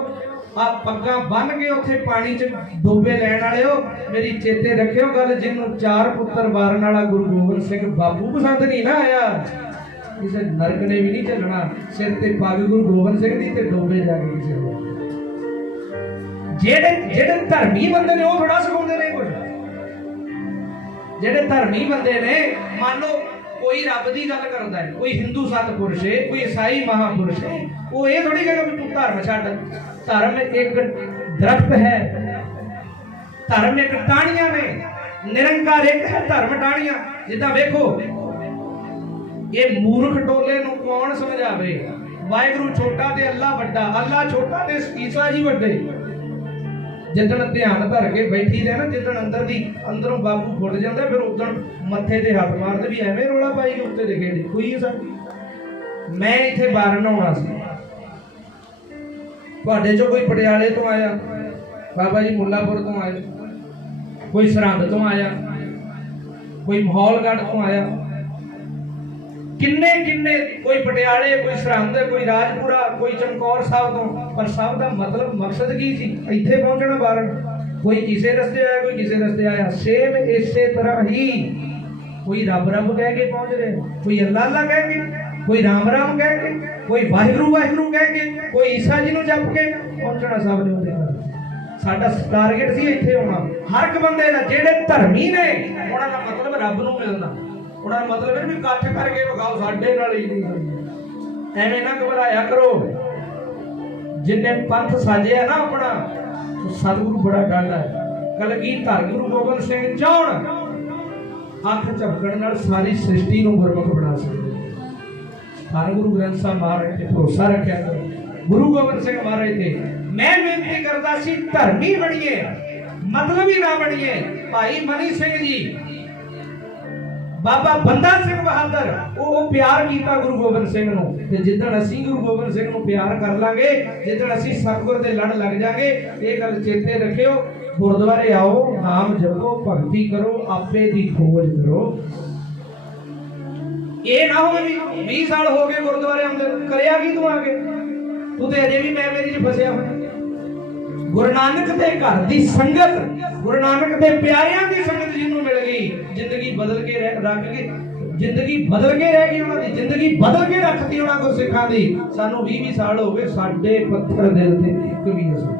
आ पग्गा बन के उथे पानी च डोबे लैण वाले हो, मेरी चेते रखियो गल, जिन्नू 4 पुत्र वारन वाला गुरु गोबिंद सिंह बाबू पसंद नहीं ना आया, किसी नरक ने भी नहीं चलना। सिर ते पग गुरु गोबिंद सिंह दी ते डोबे जाके किसी हो। जेड़े जेड़े धर्मी बंदे ने वो थोड़ा सिखाउंदे ने कुछ, जेड़े धर्मी बंदे ने, मान लो कोई रब की गल करता है, कोई हिंदू सतपुरुष है, कोई ईसाई महापुरुष है, वो ये थोड़ी कहेगा तू धर्म छड्ड। धर्म एक दरख्त है, धर्म एक टाहनियां ने, निरंकार एक है, धर्म टाहनियां। जिद्दां वेखो ये मूर्ख टोले नूं कौन समझावे, वाहिगुरू छोटा ते अल्लाह वड्डा, अल्लाह छोटा ते ईसा जी वड्डे। जिदन ध्यान धर के बैठी दे ना, जिदन अंदर दी अंदरों बापू फुट जाता, फिर उदन मत्थे ते हाथ मारते भी एवें रोला पाई के उत्ते दे खेड़ी कोई है साडी। मैं इत्थे बारन आउणा सी, तुहाडे चों कोई पटियाले तो आया, बाबा जी मुल्लापुर तो आए, कोई सरहंद तो आया, कोई माहौलगढ़ तो आया, किन्ने किन्ने, कोई पटियाले, कोई सरहंद, कोई राजपुरा, कोई चमकौर साहब तो, पर सब का मतलब मकसद की सी इत्थे पहुंचना बारन। कोई किसी रस्ते आया, कोई किसी रस्ते आया। सेम इसे तरह ही कोई रब रब कह के पहुंच रहे, कोई अल्लाह अल्लाह कह के, कोई राम राम कह के, कोई वाहिगुरू वाहिगुरू कह के, कोई ईसा जी नूं जप के पहुंचना सब ने उहदे घर। साडा टारगेट सी इत्थे आउणा। हर एक बंदे दा जेड़े धर्मी ने उहनां दा मतलब रब नूं मिलना, उहनां दा मतलब भी इकट्ठ करके विखाओ साडे नाल ही नहीं। एवें ना घबराया करो, जिन्ने पंथ साजिया ना अपना, तो सतगुरु बड़ा डांडा है। कलगीधर गुरु गोबिंद सिंह चाहण अख झपकण नाल सारी सृष्टि नूं गुरमुख बना सकदे। हर गुरु ग्रंथ साहब महाराज ते भरोसा रखिया करो। गुरु गोबिंद सिंह महाराज थे, मैं बेनती करदा सी धर्मी बणीए, मतलबी ना बणीए। भाई मनी सिंह जी, बाबा बंदा सिंह बहादुर, वो प्यार किया गुरु गोबिंद सिंह नूं, ते जिद्दण असीं गुरु गोबिंद सिंह नूं प्यार कर लांगे, जिद्दण असीं सतगुर दे लड़ लग जांगे। ये गल चेते रखियो, गुरुद्वारे आओ, नाम जपो, भगती करो, आपे दी खोज करो। ये ना हो भी 20 साल हो गए गुरुद्वारे आंदे, करया की तू आके, तू ते अजे भी मैं मेरी च फसिया होया। गुरु नानक दे घर दी संगत, गुरु नानक दे प्यारियां दी संगत जिन्नू मिल गई, जिंदगी बदल के रख के जिंदगी बदल के रह गई उन्होंने, जिंदगी बदल के रखती उन्होंने गुरसिखां दी। सानू 20 साल हो गए, साडे पत्थर दिल ते एक भी असर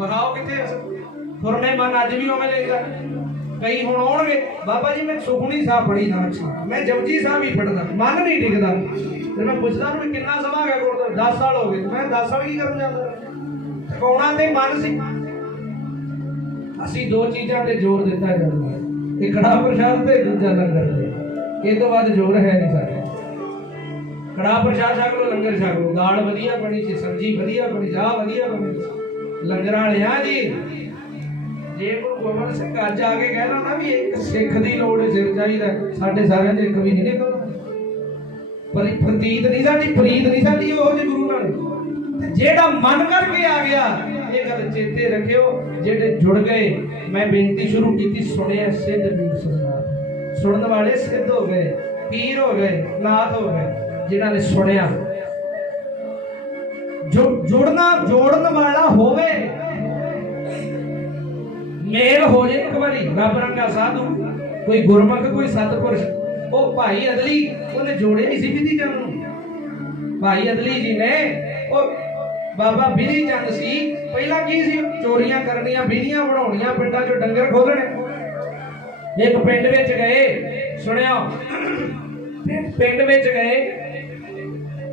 मगाओ किथे असर खुरने मन अज भी उवें लेगा। कई हुण आउणगे बाबा जी मैं सुखमनी साहब पढ़ी ना, अच्छा मैं जपजी साहब ही पढ़दा, मन नहीं टिकदा। ते मैं पुछदा भी कितना समा गया गुरदुआरे, 10 साल हो गए। मैं 10 साल की करन जांदा, टकाउणा ते मन सी। ਅਸੀਂ ਦੋ ਚੀਜ਼ਾਂ ਤੇ ਜ਼ੋਰ ਦਿੱਤਾ ਜਾਂਦਾ ਹੈ, ਇੱਕ ਕੜਾਹ ਪ੍ਰਸ਼ਾਦ ਤੇ ਦੂਜਾ ਲੰਗਰ ਤੇ। ਇਹ ਤੋਂ ਬਾਅਦ ਜ਼ੋਰ ਹੈ ਨਹੀਂ ਸਾਡੇ। ਕੜਾਹ ਪ੍ਰਸ਼ਾਦ ਛਕ ਲਓ, ਲੰਗਰ ਛਕ ਲਓ, ਦਾਲ ਵਧੀਆ ਬਣੀ ਸੀ, ਸਬਜ਼ੀ ਵਧੀਆ ਬਣੀ, ਚਾਹ ਵਧੀਆ ਬਣੀ। ਲੰਗਰ ਵਾਲਿਆ ਜੀ ਜੇ ਗੁਰੂ ਗੋਬਿੰਦ ਸਿੰਘ ਅੱਜ ਆ ਕੇ ਕਹਿ ਲਓ ਨਾ ਵੀ ਇੱਕ ਸਿੱਖ ਦੀ ਲੋੜ ਹੈ, ਸਿਰ ਚਾਹੀਦਾ, ਸਾਡੇ ਸਾਰਿਆਂ ਦੇ ਇੱਕ ਵੀ ਨਹੀਂ ਨਿਕਲਦਾ। ਪਰ ਪ੍ਰਤੀਤ ਨਹੀਂ ਸਾਡੀ, ਪ੍ਰੀਤ ਨਹੀਂ ਸਾਡੀ ਉਹ ਜਿਹੇ ਗੁਰੂ ਨਾਲ। ਜਿਹੜਾ ਮਨ ਕਰਕੇ ਆ ਗਿਆ ਇਹ ਗੱਲ ਚੇਤੇ ਰੱਖਿਓ, ਜਿਹੜੇ ਜੁੜ ਗਏ। मैं बेनती शुरू की थी, सुने सिद्ध पीर सरदार, सुनने वाले सिद्ध हो गए, पीर हो गए, नाथ हो गए, जिन्होंने सुनिया। जो जुड़ना जोड़न वाला होवे, मेल हो जाए एक बारी, रब रंगा साधु कोई गुरमुख कोई सतपुरुष। वो भाई अदली उन्हें जोड़े नहीं सी विधि चंद, भाई अदली जी ने वो बाबा विधि चंद सी पहला की सी चोरियां करनियां, विधियां बनाउणियां, पिंडां चों डंगर खोलणे। एक पिंड विच गए, सुनियो पिंड विच गए,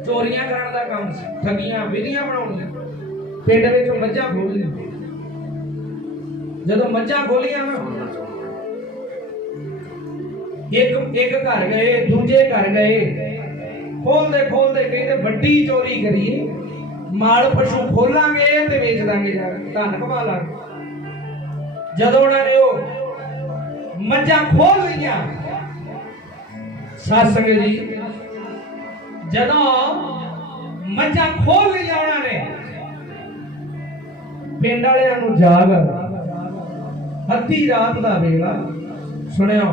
चोरियां करन दा काम सी, ठगियां विधियां बनाउणियां, पिंड विच मੱਝਾਂ खोलणियां। जदों मੱਝਾਂ खोलियां ना, एक घर गए, दूजे घर गए, खोलते खोलते कहते वड्डी चोरी करिए, माल पशु खोलांगे ते बेच दांगे, धन कमा लांगे। जदों उन्होंने वो मੱਝਾਂ खोल लिया, सत्संग जी जदों मੱਝਾਂ खोल लिया उन्होंने, पिंड वालियां नूं जाग अद्धी रात दा वेला, सुनियो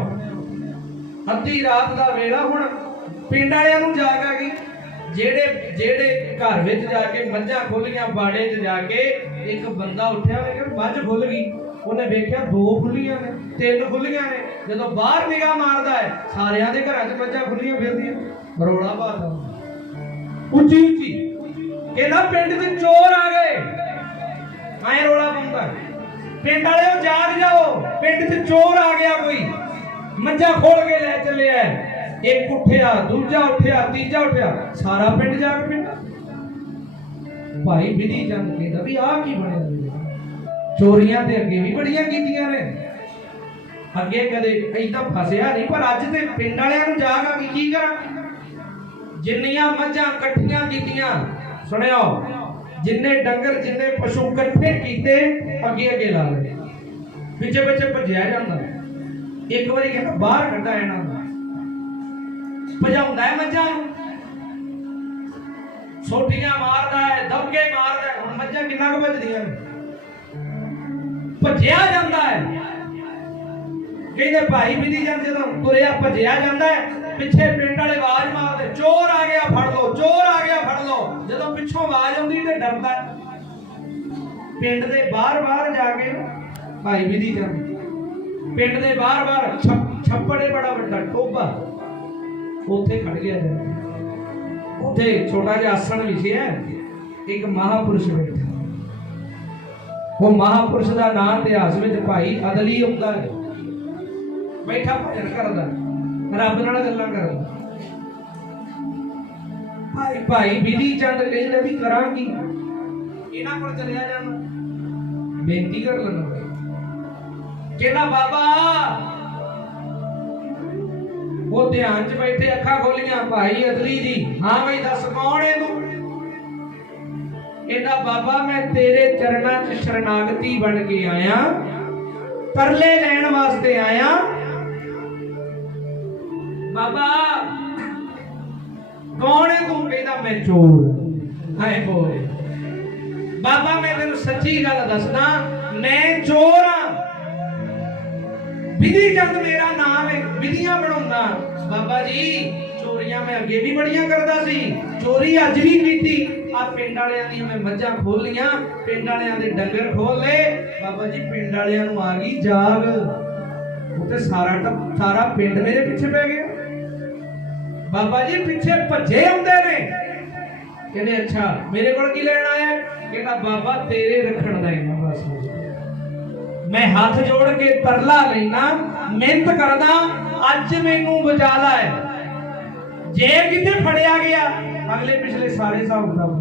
अद्धी रात दा वेला, हुण पिंड वालियां नूं जाग आ गई। जेड़े जेड़े घर विच जाके मੱਝਾਂ खोलियां, बाड़े च जाके एक बंदा उठिया, मੱਝ खुल गई, उन्हें वेख्या 2 खुलियां ने, 3 खुलियां ने। जदों बाहर निगाह मारदा है, सारियां दे घरां च मੱਝਾਂ खुलियां फिरदियां, रौला पादा उच्ची उच्ची कहना पिंड च चोर आ गए, ऐ रौला पाउंदा। पिंड वाले जाग जाओ, पिंड च चोर आ गया, कोई मੱਝਾਂ खोल के ले चलिया। एक उठिया, दूजा उठिया, तीजा उठिया, सारा पिंड जाग पिया। भाई विधि चंद कहता भी आ की बने, चोरियां ते अगे भी बड़ियां कीतियां ने, अगे कदे इदा फसिया नहीं, पर अज ते पिंड वालियां नूं जाग आ गई। की करा, जिन्नियां मੱਝਾਂ इकट्ठियां कीतियां, सुनियो जिन्ने डंगर जिन्ने पशु इकट्ठे कीते, अगे अगे ला लए, पिछे पिछे भज्जिया जांदा। एक बारी कहता बाहर कड्ढा इन्हां नूं, भजाउंदा है मੱਝਾਂ नूं, सोटियां मारदा है, दबके मारदा है। हुण मੱਝਾਂ किन्ना क भजदियां ने, भज्जिया जांदा है। कहंदे भाई विधि चंद जदों तुरिया भज्जिया जांदा है, पिछे पिंड वाले आवाज मारदे, चोर आ गया फड़ लो, चोर आ गया फड़ लो। जदों पिछों आवाज आउंदी ते डरदा, पिंड दे बाहर जाके भाई विधि चंद पिंड दे बाहर छप्पड़ है बड़ा वड्डा टोबा, उत्थे खड़ गया है। उत्थे छोटा जिहा आसन विछिया, एक महापुरुष बैठा। वो महापुरुष का नाम इतिहास में भाई अदली आउंदा है, बैठा भजन करदा, रब नाल गल्लां करदा। भाई विधि चंद कहंदा भी करां की, इन्हां कोल चलिया जाना, बेनती कर लगा। कहना बाबा वो ध्यान च बैठे, अखा खोलियां, भाई अदली जी हाँ भाई दस कौन है तू? कहना बाबा मैं तेरे चरणा च शरणागति बन के आया, तरले लैण वास्ते आया। बाबा कौन है तू? कहना मैं चोर। हाय बोल बाबा मैं तेन सच्ची गल दसदा, मैं चोर हाँ। विधि चंद मेरा नाम है, विधियां बनाउंदा। बाबा जी चोरियां मैं अगे भी बड़ियां करदा सी, चोरी अज भी कीती। आ पिंड वालियां दी मैं मੱਝਾਂ खोलियां, पिंड वालियां दे डंगर खोल ले। बाबा जी पिंड वालियां नूं आ गई जाग, उत्ते सारा पिंड मेरे पीछे पै गया। बाबा जी पीछे भजे आउंदे ने। कहते अच्छा मेरे को की लेना आया? कहता बाबा तेरे रखण दा ही बस मैं हाथ जोड़ के तरला लेना मेहनत करदा अज मैनू बचा ला है। जे किते फड़िया गया अगले पिछले सारे हिसाब किताब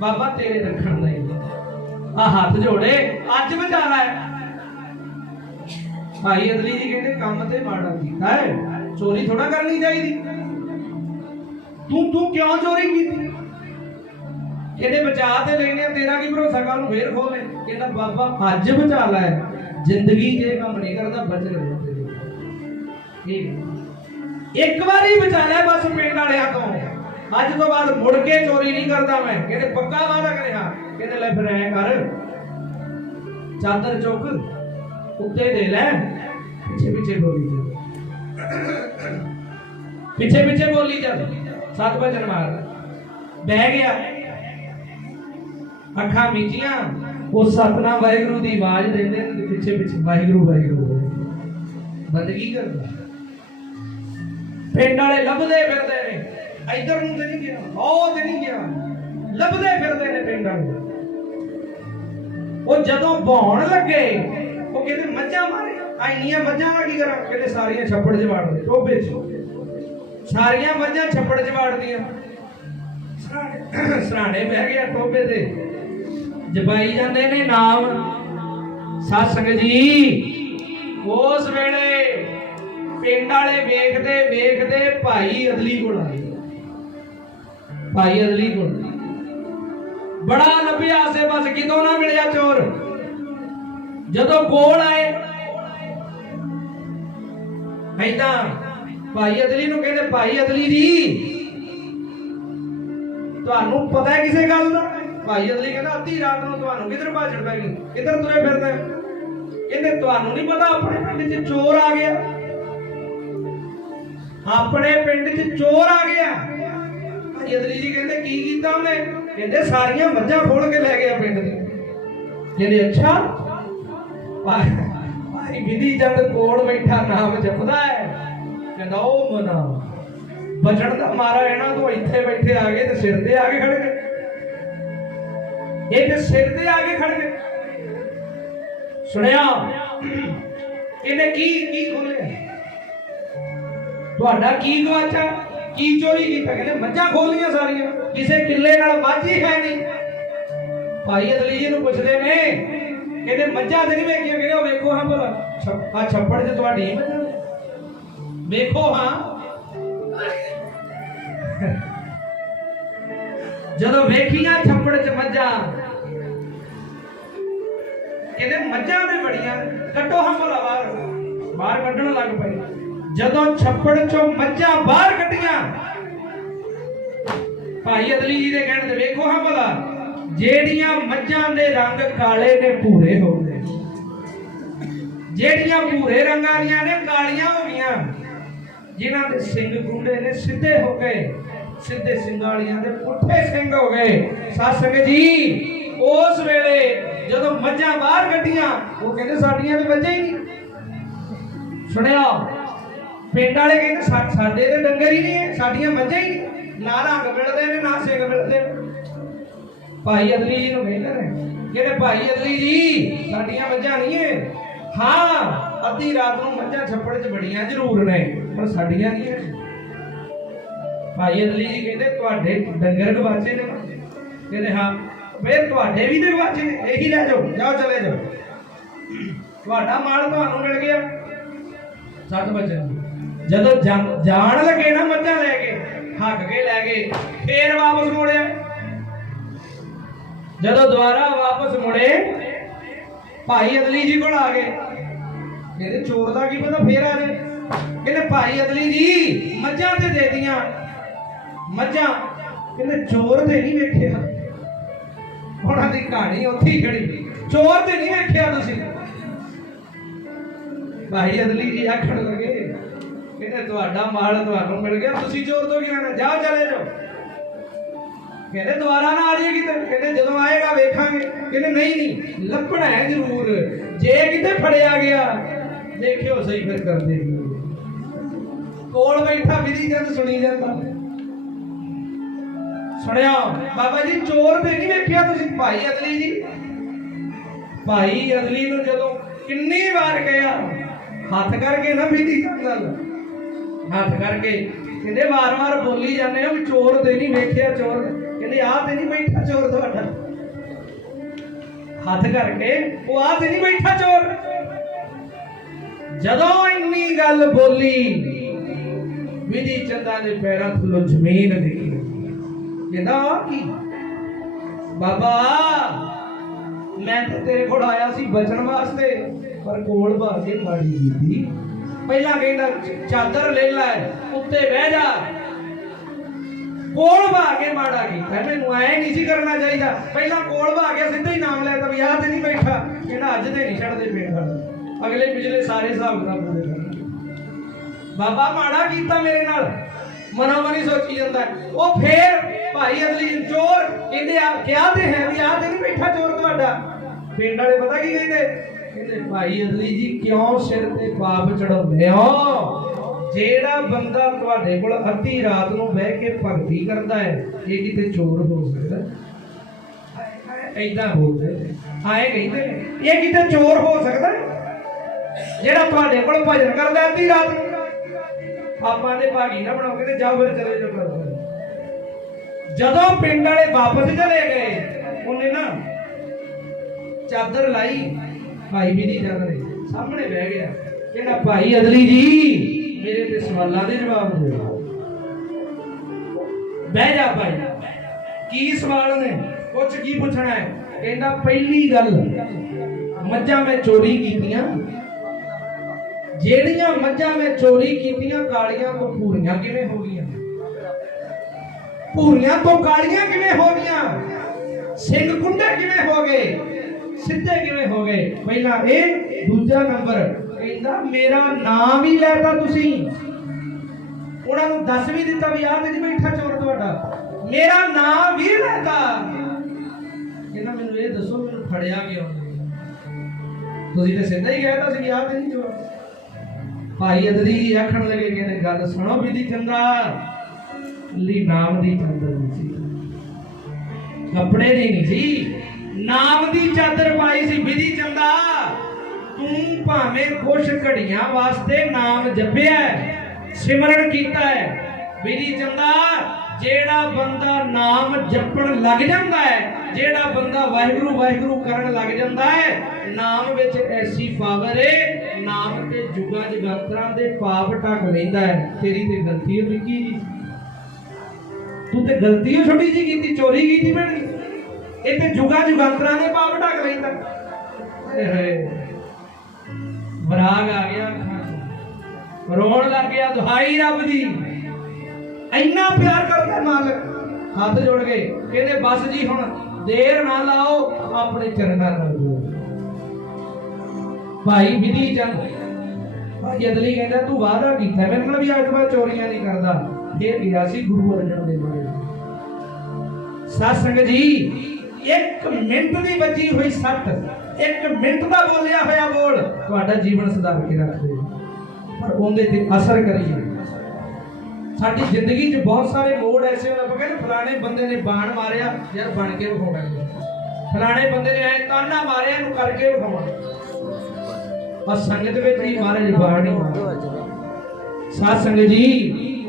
बाबा तेरे रखण दा ही आ हाथ जोड़े अज बचा ला है। भाई अदली जी कहते काम ते माड़ा कीता है, चोरी थोड़ा करनी चाहिए। तू क्यों चोरी की? कहते बचा ते लेने तेरा की भरोसा कल नूं फिर खोले। कहता बाबा अज बचा ला है, जिंदगी जे काम नहीं करता बच रहे एक बार ही बचा लिया बस पिंड वाले तो अज तो बाद मुड़ के चोरी नहीं करता मैं। कहते पक्का वादा करे? हाँ। कहते ले फिर ऐ कर चादर चुक उत्ते दे ले पीछे पीछे बोली चल पीछे पीछे बोली चल 7 वचन मार। बह गया अखा मीचिया उस सतनाम वाहिगुरू की आवाज देंदे पीछे पीछे वाहिगुरू वाहिगुरू बंदगी करदा। पिंड वाले लभदे फिरदे ने इधर नूं ते नहीं गया ओ ते नहीं गया लभदे फिरदे ने पिंड वाले। वो जदों बौण लगे वो कहते मझां मारे आईनियां मझां दा की करा? कहते सारियां छप्पड़ च वाड़ दे टोबे च सारियां मझां छप्पड़ च वाड़ दियां। सराणे बह गया टोबे ते जपाई जाते ने नाम सत्संग जी। उस वेले पिंड वाले वेखते वेखते भाई अदली को आए। भाई अदली को बड़ा लभ्या आसे पास कितों ना मिलिया चोर। जदों कोल आए ऐदा भाई अदली नूं कहते भाई अदली जी तुहानू पता है किसे गल दा? भाई अदली कहता अद्धी रात नूं तुहानू किधर भाजड़ पै गई किधर तुरे फिरदे? कहते तुहानू नहीं पता अपने पिंड च चोर आ गया अपने पिंड च चोर आ गया। भाई अदली जी कहते की कीता उन्हें? कहते सारियां मझां खोल के ले गया पिंड दी। कहते अच्छा भाई विधि जद कोल बैठा नाम जपदा है कहता ओ मना बचन का मारा है ना तो इत्थे बैठे आ गए तो सिर ते आके खड़ गए। ये सिर ते आके खड़ गए। सुनिया इन्हें की खोलिया तुहाडा की गवाचा की चोरी की? कहते मझां खोलियां सारियां किसे किले नाल मझ ही है नहीं। भाई अदली जी नूं पुछदे ने कहते मझां ते नहीं वेखियां? कहते वेखो हां भला आ छप्पड़ च तुहाडी मझां वेखो हां। जदों वेखियां छप्पड़ च मझां कहते मझां ते बड़ियां कट्टो हां भला बाहर कड्ढण लग पए। जदों छप्पड़ चों मझां बाहर कड्ढियां भाई अदली जी दे कहण ते वेखो हां भला जेड़ियां मझां दे रंग काले ने भूरे हो गए जेड़ियां भूरे रंगां दीयां ने कालियां हो गईयां जिन्हां दे सिंग गुंडे ने सीधे हो गए सीधे सिंगालियां दे पुट्ठे सिंग हो गए। सत्संग जी उस वेले जदों मझां बाहर कड्डियां वो कहंदे साडियां ते मझां ही नहीं। सुनिया पिंड वाले कहंदे साडे ते डंगर ही नहीं है साडियां मझां ही नहीं ना रंग मिलदे ने ना सिंग मिलदे। भाई अदली जी नूं कहंदे भाई अदली जी साडियां मझां नहीं है। हाँ अद्धी रात नूं मझां छप्पड़ च बड़ियां जरूर ने पर साडियां नहीं है। भाई अदली जी कहते तुहाडे डंगर गवाचे ने? कहते हाँ। फिर तुहाडे भी ते गवाचे ने यही लै जाओ जाओ चले जाओ तुहाडा माल तुहानू मिल गया। 7 वचन जदों जान लगे ना मझां लैके हक के लै गए फिर वापस मोड़िया। जदों दोबारा वापस मुड़े भाई अदली जी को आ गए। कहते चोर का की पता फिर आ जाए। कहते भाई अदली जी मझां ते दे दियां मझां कहते चोर ते नहीं वेखिया। उन्हां दी कहानी उत्थे ही खड़ी चोर ते नहीं वेखिया तुसीं। भाई अदली जी आखण लगे कहते तुहाडा माल तुहानू मिल गया तुसीं चोर तो की लेना जाओ चले जाओ। कहते दोबारा ना आ जाए किते? कहते जदों आएगा वेखांगे। कहते नहीं लभना है जरूर जे किते फड़िया गया देखियो सही फिर कर देगी। कोल बैठा विधि चंद सुनी जाता सुनिया बाबा जी चोर ते नहीं वेखिया तुसीं भाई अदली जी भाई अदली नूं जदों किन्नी बार कहा हथ करके ना विधि चंद हथ करके कहते बार बार बोली जाने हो चोर ते नहीं वेखिया चोर कहते आ ते नहीं बैठा चोर तुहाडा हथ करके वो आ ते नहीं बैठा चोर जदों इन्नी गल बोली विधि चंदा ने पैरों थल्लों जमीन देखी कहता की बाबा मैं तो तेरे को आया सी बचन वास्ते पर कोल भागे माड़ी कीती पहला कहता चादर ले लै उत्ते बह जा कोल भागे माड़ा कीता मैनू ऐ नहीं सी करना चाहिए पहला कोल भागे सीधा ही नाम लेता भी आ ते नहीं बैठा कहता अज ते नहीं छड़दे पेट अगले पिछले सारे हिसाब किताब पूरे करना बाबा माड़ा कीता मेरे नाल मनो मनी सोची जाता है वो फिर भाई अदली चोर कहते क्या ते है भी आ ते नहीं बैठा चोर तुहाडा पिंड वाले पता की कहते कहते भाई अदली जी क्यों सिर ते पाप चढ़ाउंदे हो जेड़ा बंदा तुहाडे कोल अद्धी रात नूं बह के भगती करदा है ये किते चोर हो सकदा ऐदां बोलदे आए कहते ये किते चोर हो सकदा जेड़ा तुहाडे कोल भजन करदा अद्धी रात नूं पापा ने भागी ना बनाओ कहते जाओ फिर चले जाओ कर जदों पिंड वाले वापस चले गए उन्हें ना चादर लाई भाई विधि चंद ने सामने बह गया कहना भाई अदली जी मेरे ते सवालों के जवाब दो बह जा भाई की सवाल ने कुछ की पूछना है कहना पहली गल मज्जां मैं चोरी कीतियां जेड़ियां मज्जां में चोरी कीतियां कालियां तो पूरियां किवें हो गईयां पूरियां तो कालियां किवें हो गईयां सिंह कुंडे किवें हो गए सीधे किवें हो गए पहला ए दूजा नंबर कहंदा मेरा नाम ही लेता तुसीं उन्हां नूं दस भी दिता भी आ ते नहीं बैठा चोर तुहाडा मेरा नाम भी लेता कहंदा मैनूं ये दसो मैनूं फड़िया क्यों तुसीं ते सीधा ही कहता सी आ ते नहीं चोर भाई अदली आखण लगे कहते गल सुनो विधि चंदा ली नाम दी चादर नहीं सी कपड़े दी नहीं सी नाम दी चादर पाई सी विधि चंदा तू भावें कुछ घड़ियां वास्ते नाम जपिया सिमरन कीता है विधि चंदा जेड़ा बंदा नाम जपण लग जाता है जेड़ा बंदा वाहिगुरु वाहिगुरु करन लग जाता है नाम विच ऐसी पावर है नाम ते जुगां जगांतरां दे पाप ढक लैंदा है तेरी ते गलती हो निक्की जी तू ते गलती हो छोटी जी कीती चोरी कीती भैन ये ते जुगां जगांतरां दे पाप ढक लैंदा हाय बराग आ गया रोण लग गया दुहाई रब दी इन्ना प्यार करता मालिक हाथ जोड़ गए कहते बस जी हुण देर ना लाओ अपने चरणों में भाई विधि चंद भाई अदली कहता तू वादा कीता मेरे नाल भी अज बाद चोरियां नहीं करदा फिर गया सी गुरु अर्जन देव महाराज सत्संग जी एक मिनट दी बची हुई सट एक मिनट दा बोलिया होया बोल तुहाडा जीवन सुधार के रख दे पर उहदे ते असर करिए साडी जिंदगी च बहुत सारे मोड़ ऐसे होने आप कहते फलाने बंदे ने बाण मारिया यार बन के विखाउणा फलाने बंदे ने ऐ ताना मारिया इहनूं करके विखाउणा और संगत विच ही महाराज बाण ही साध संगत जी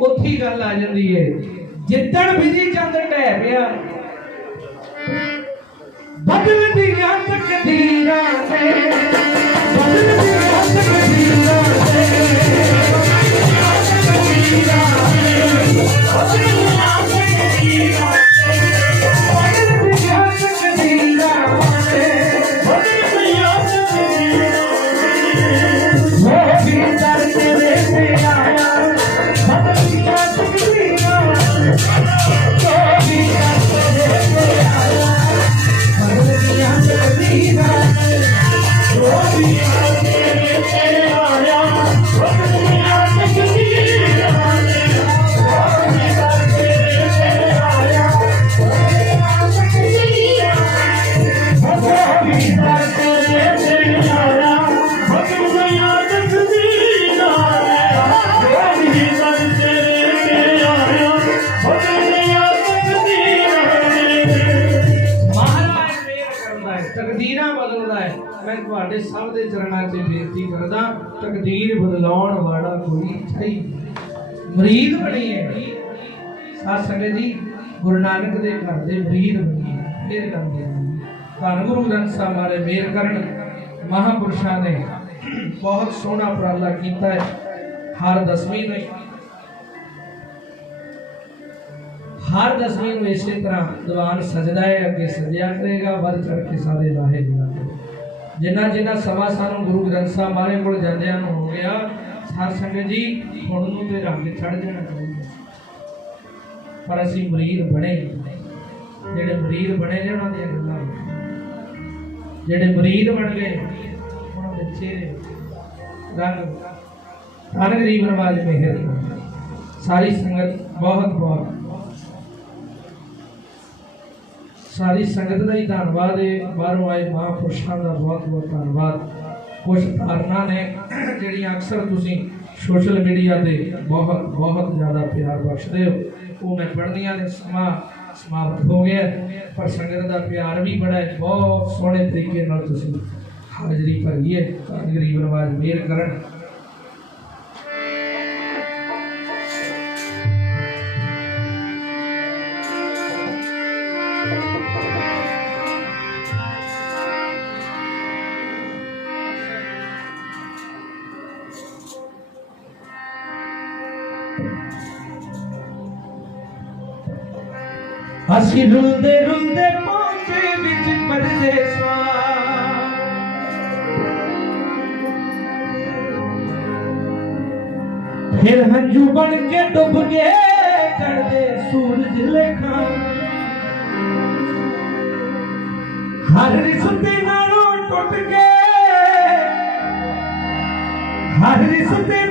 उत्थे गल आ जांदी है जिद्दण विधि चंद ढह पिया बदलदियां तकदीरां ने बदलदियां तकदीरां मैं सब के चरणों से बेनती करदा, तकदीर बदलाउण वाला कोई चाहिए मरीद बनिए साध संगत जी, गुरु नानक दे घर दे मरीद बनिए फिर करदे धन गुरु ग्रंथ साहब महाराज मेहर करन। महापुरुषों ने बहुत सोहना उपराला किया है। हर दसवीं में इस तरह दीवान सजदा है, अगे सजया करेगा, बढ़ चढ़ के सारे लाहे जिन्ना जिन्ना समा सानू गुरु ग्रंथ साहब महाराज को जांदियां हो गया। साध संगत जी हुण नूं ते रंग चढ़ जाना चाहिए, पर असीं मरीद बने, जेडे मरीद बने ने उन्हां दीयां गल्लां, जेडे मरीद बन गए उन्हां दे चेहरे रंग धन गरीब नवाज मेहर। सारी संगत बहुत बहुत सारी संगत का ही धन्यवाद है, बाहरों आए महापुरुषों का बहुत बहुत धन्यवाद। कुछ धारणा ने जिहड़ियां अक्सर तुसीं सोशल मीडिया पे बहुत बहुत ज़्यादा प्यार बख्शते हो, वो मैं पढ़निया ने समा समाप्त हो गया, पर संगत का प्यार भी बड़ा है। बहुत सोहने तरीके नाल तुसीं हाजरी भरी है। धन गरीब नवाज मेहर करन। असी रुलदे रुलदे पहुंचे विच परदेसा, फिर हंजू बन के डुब गए चढ़दे सूरज लेखा। हर रिश्ते नालों टुट गए, हर रिश्ते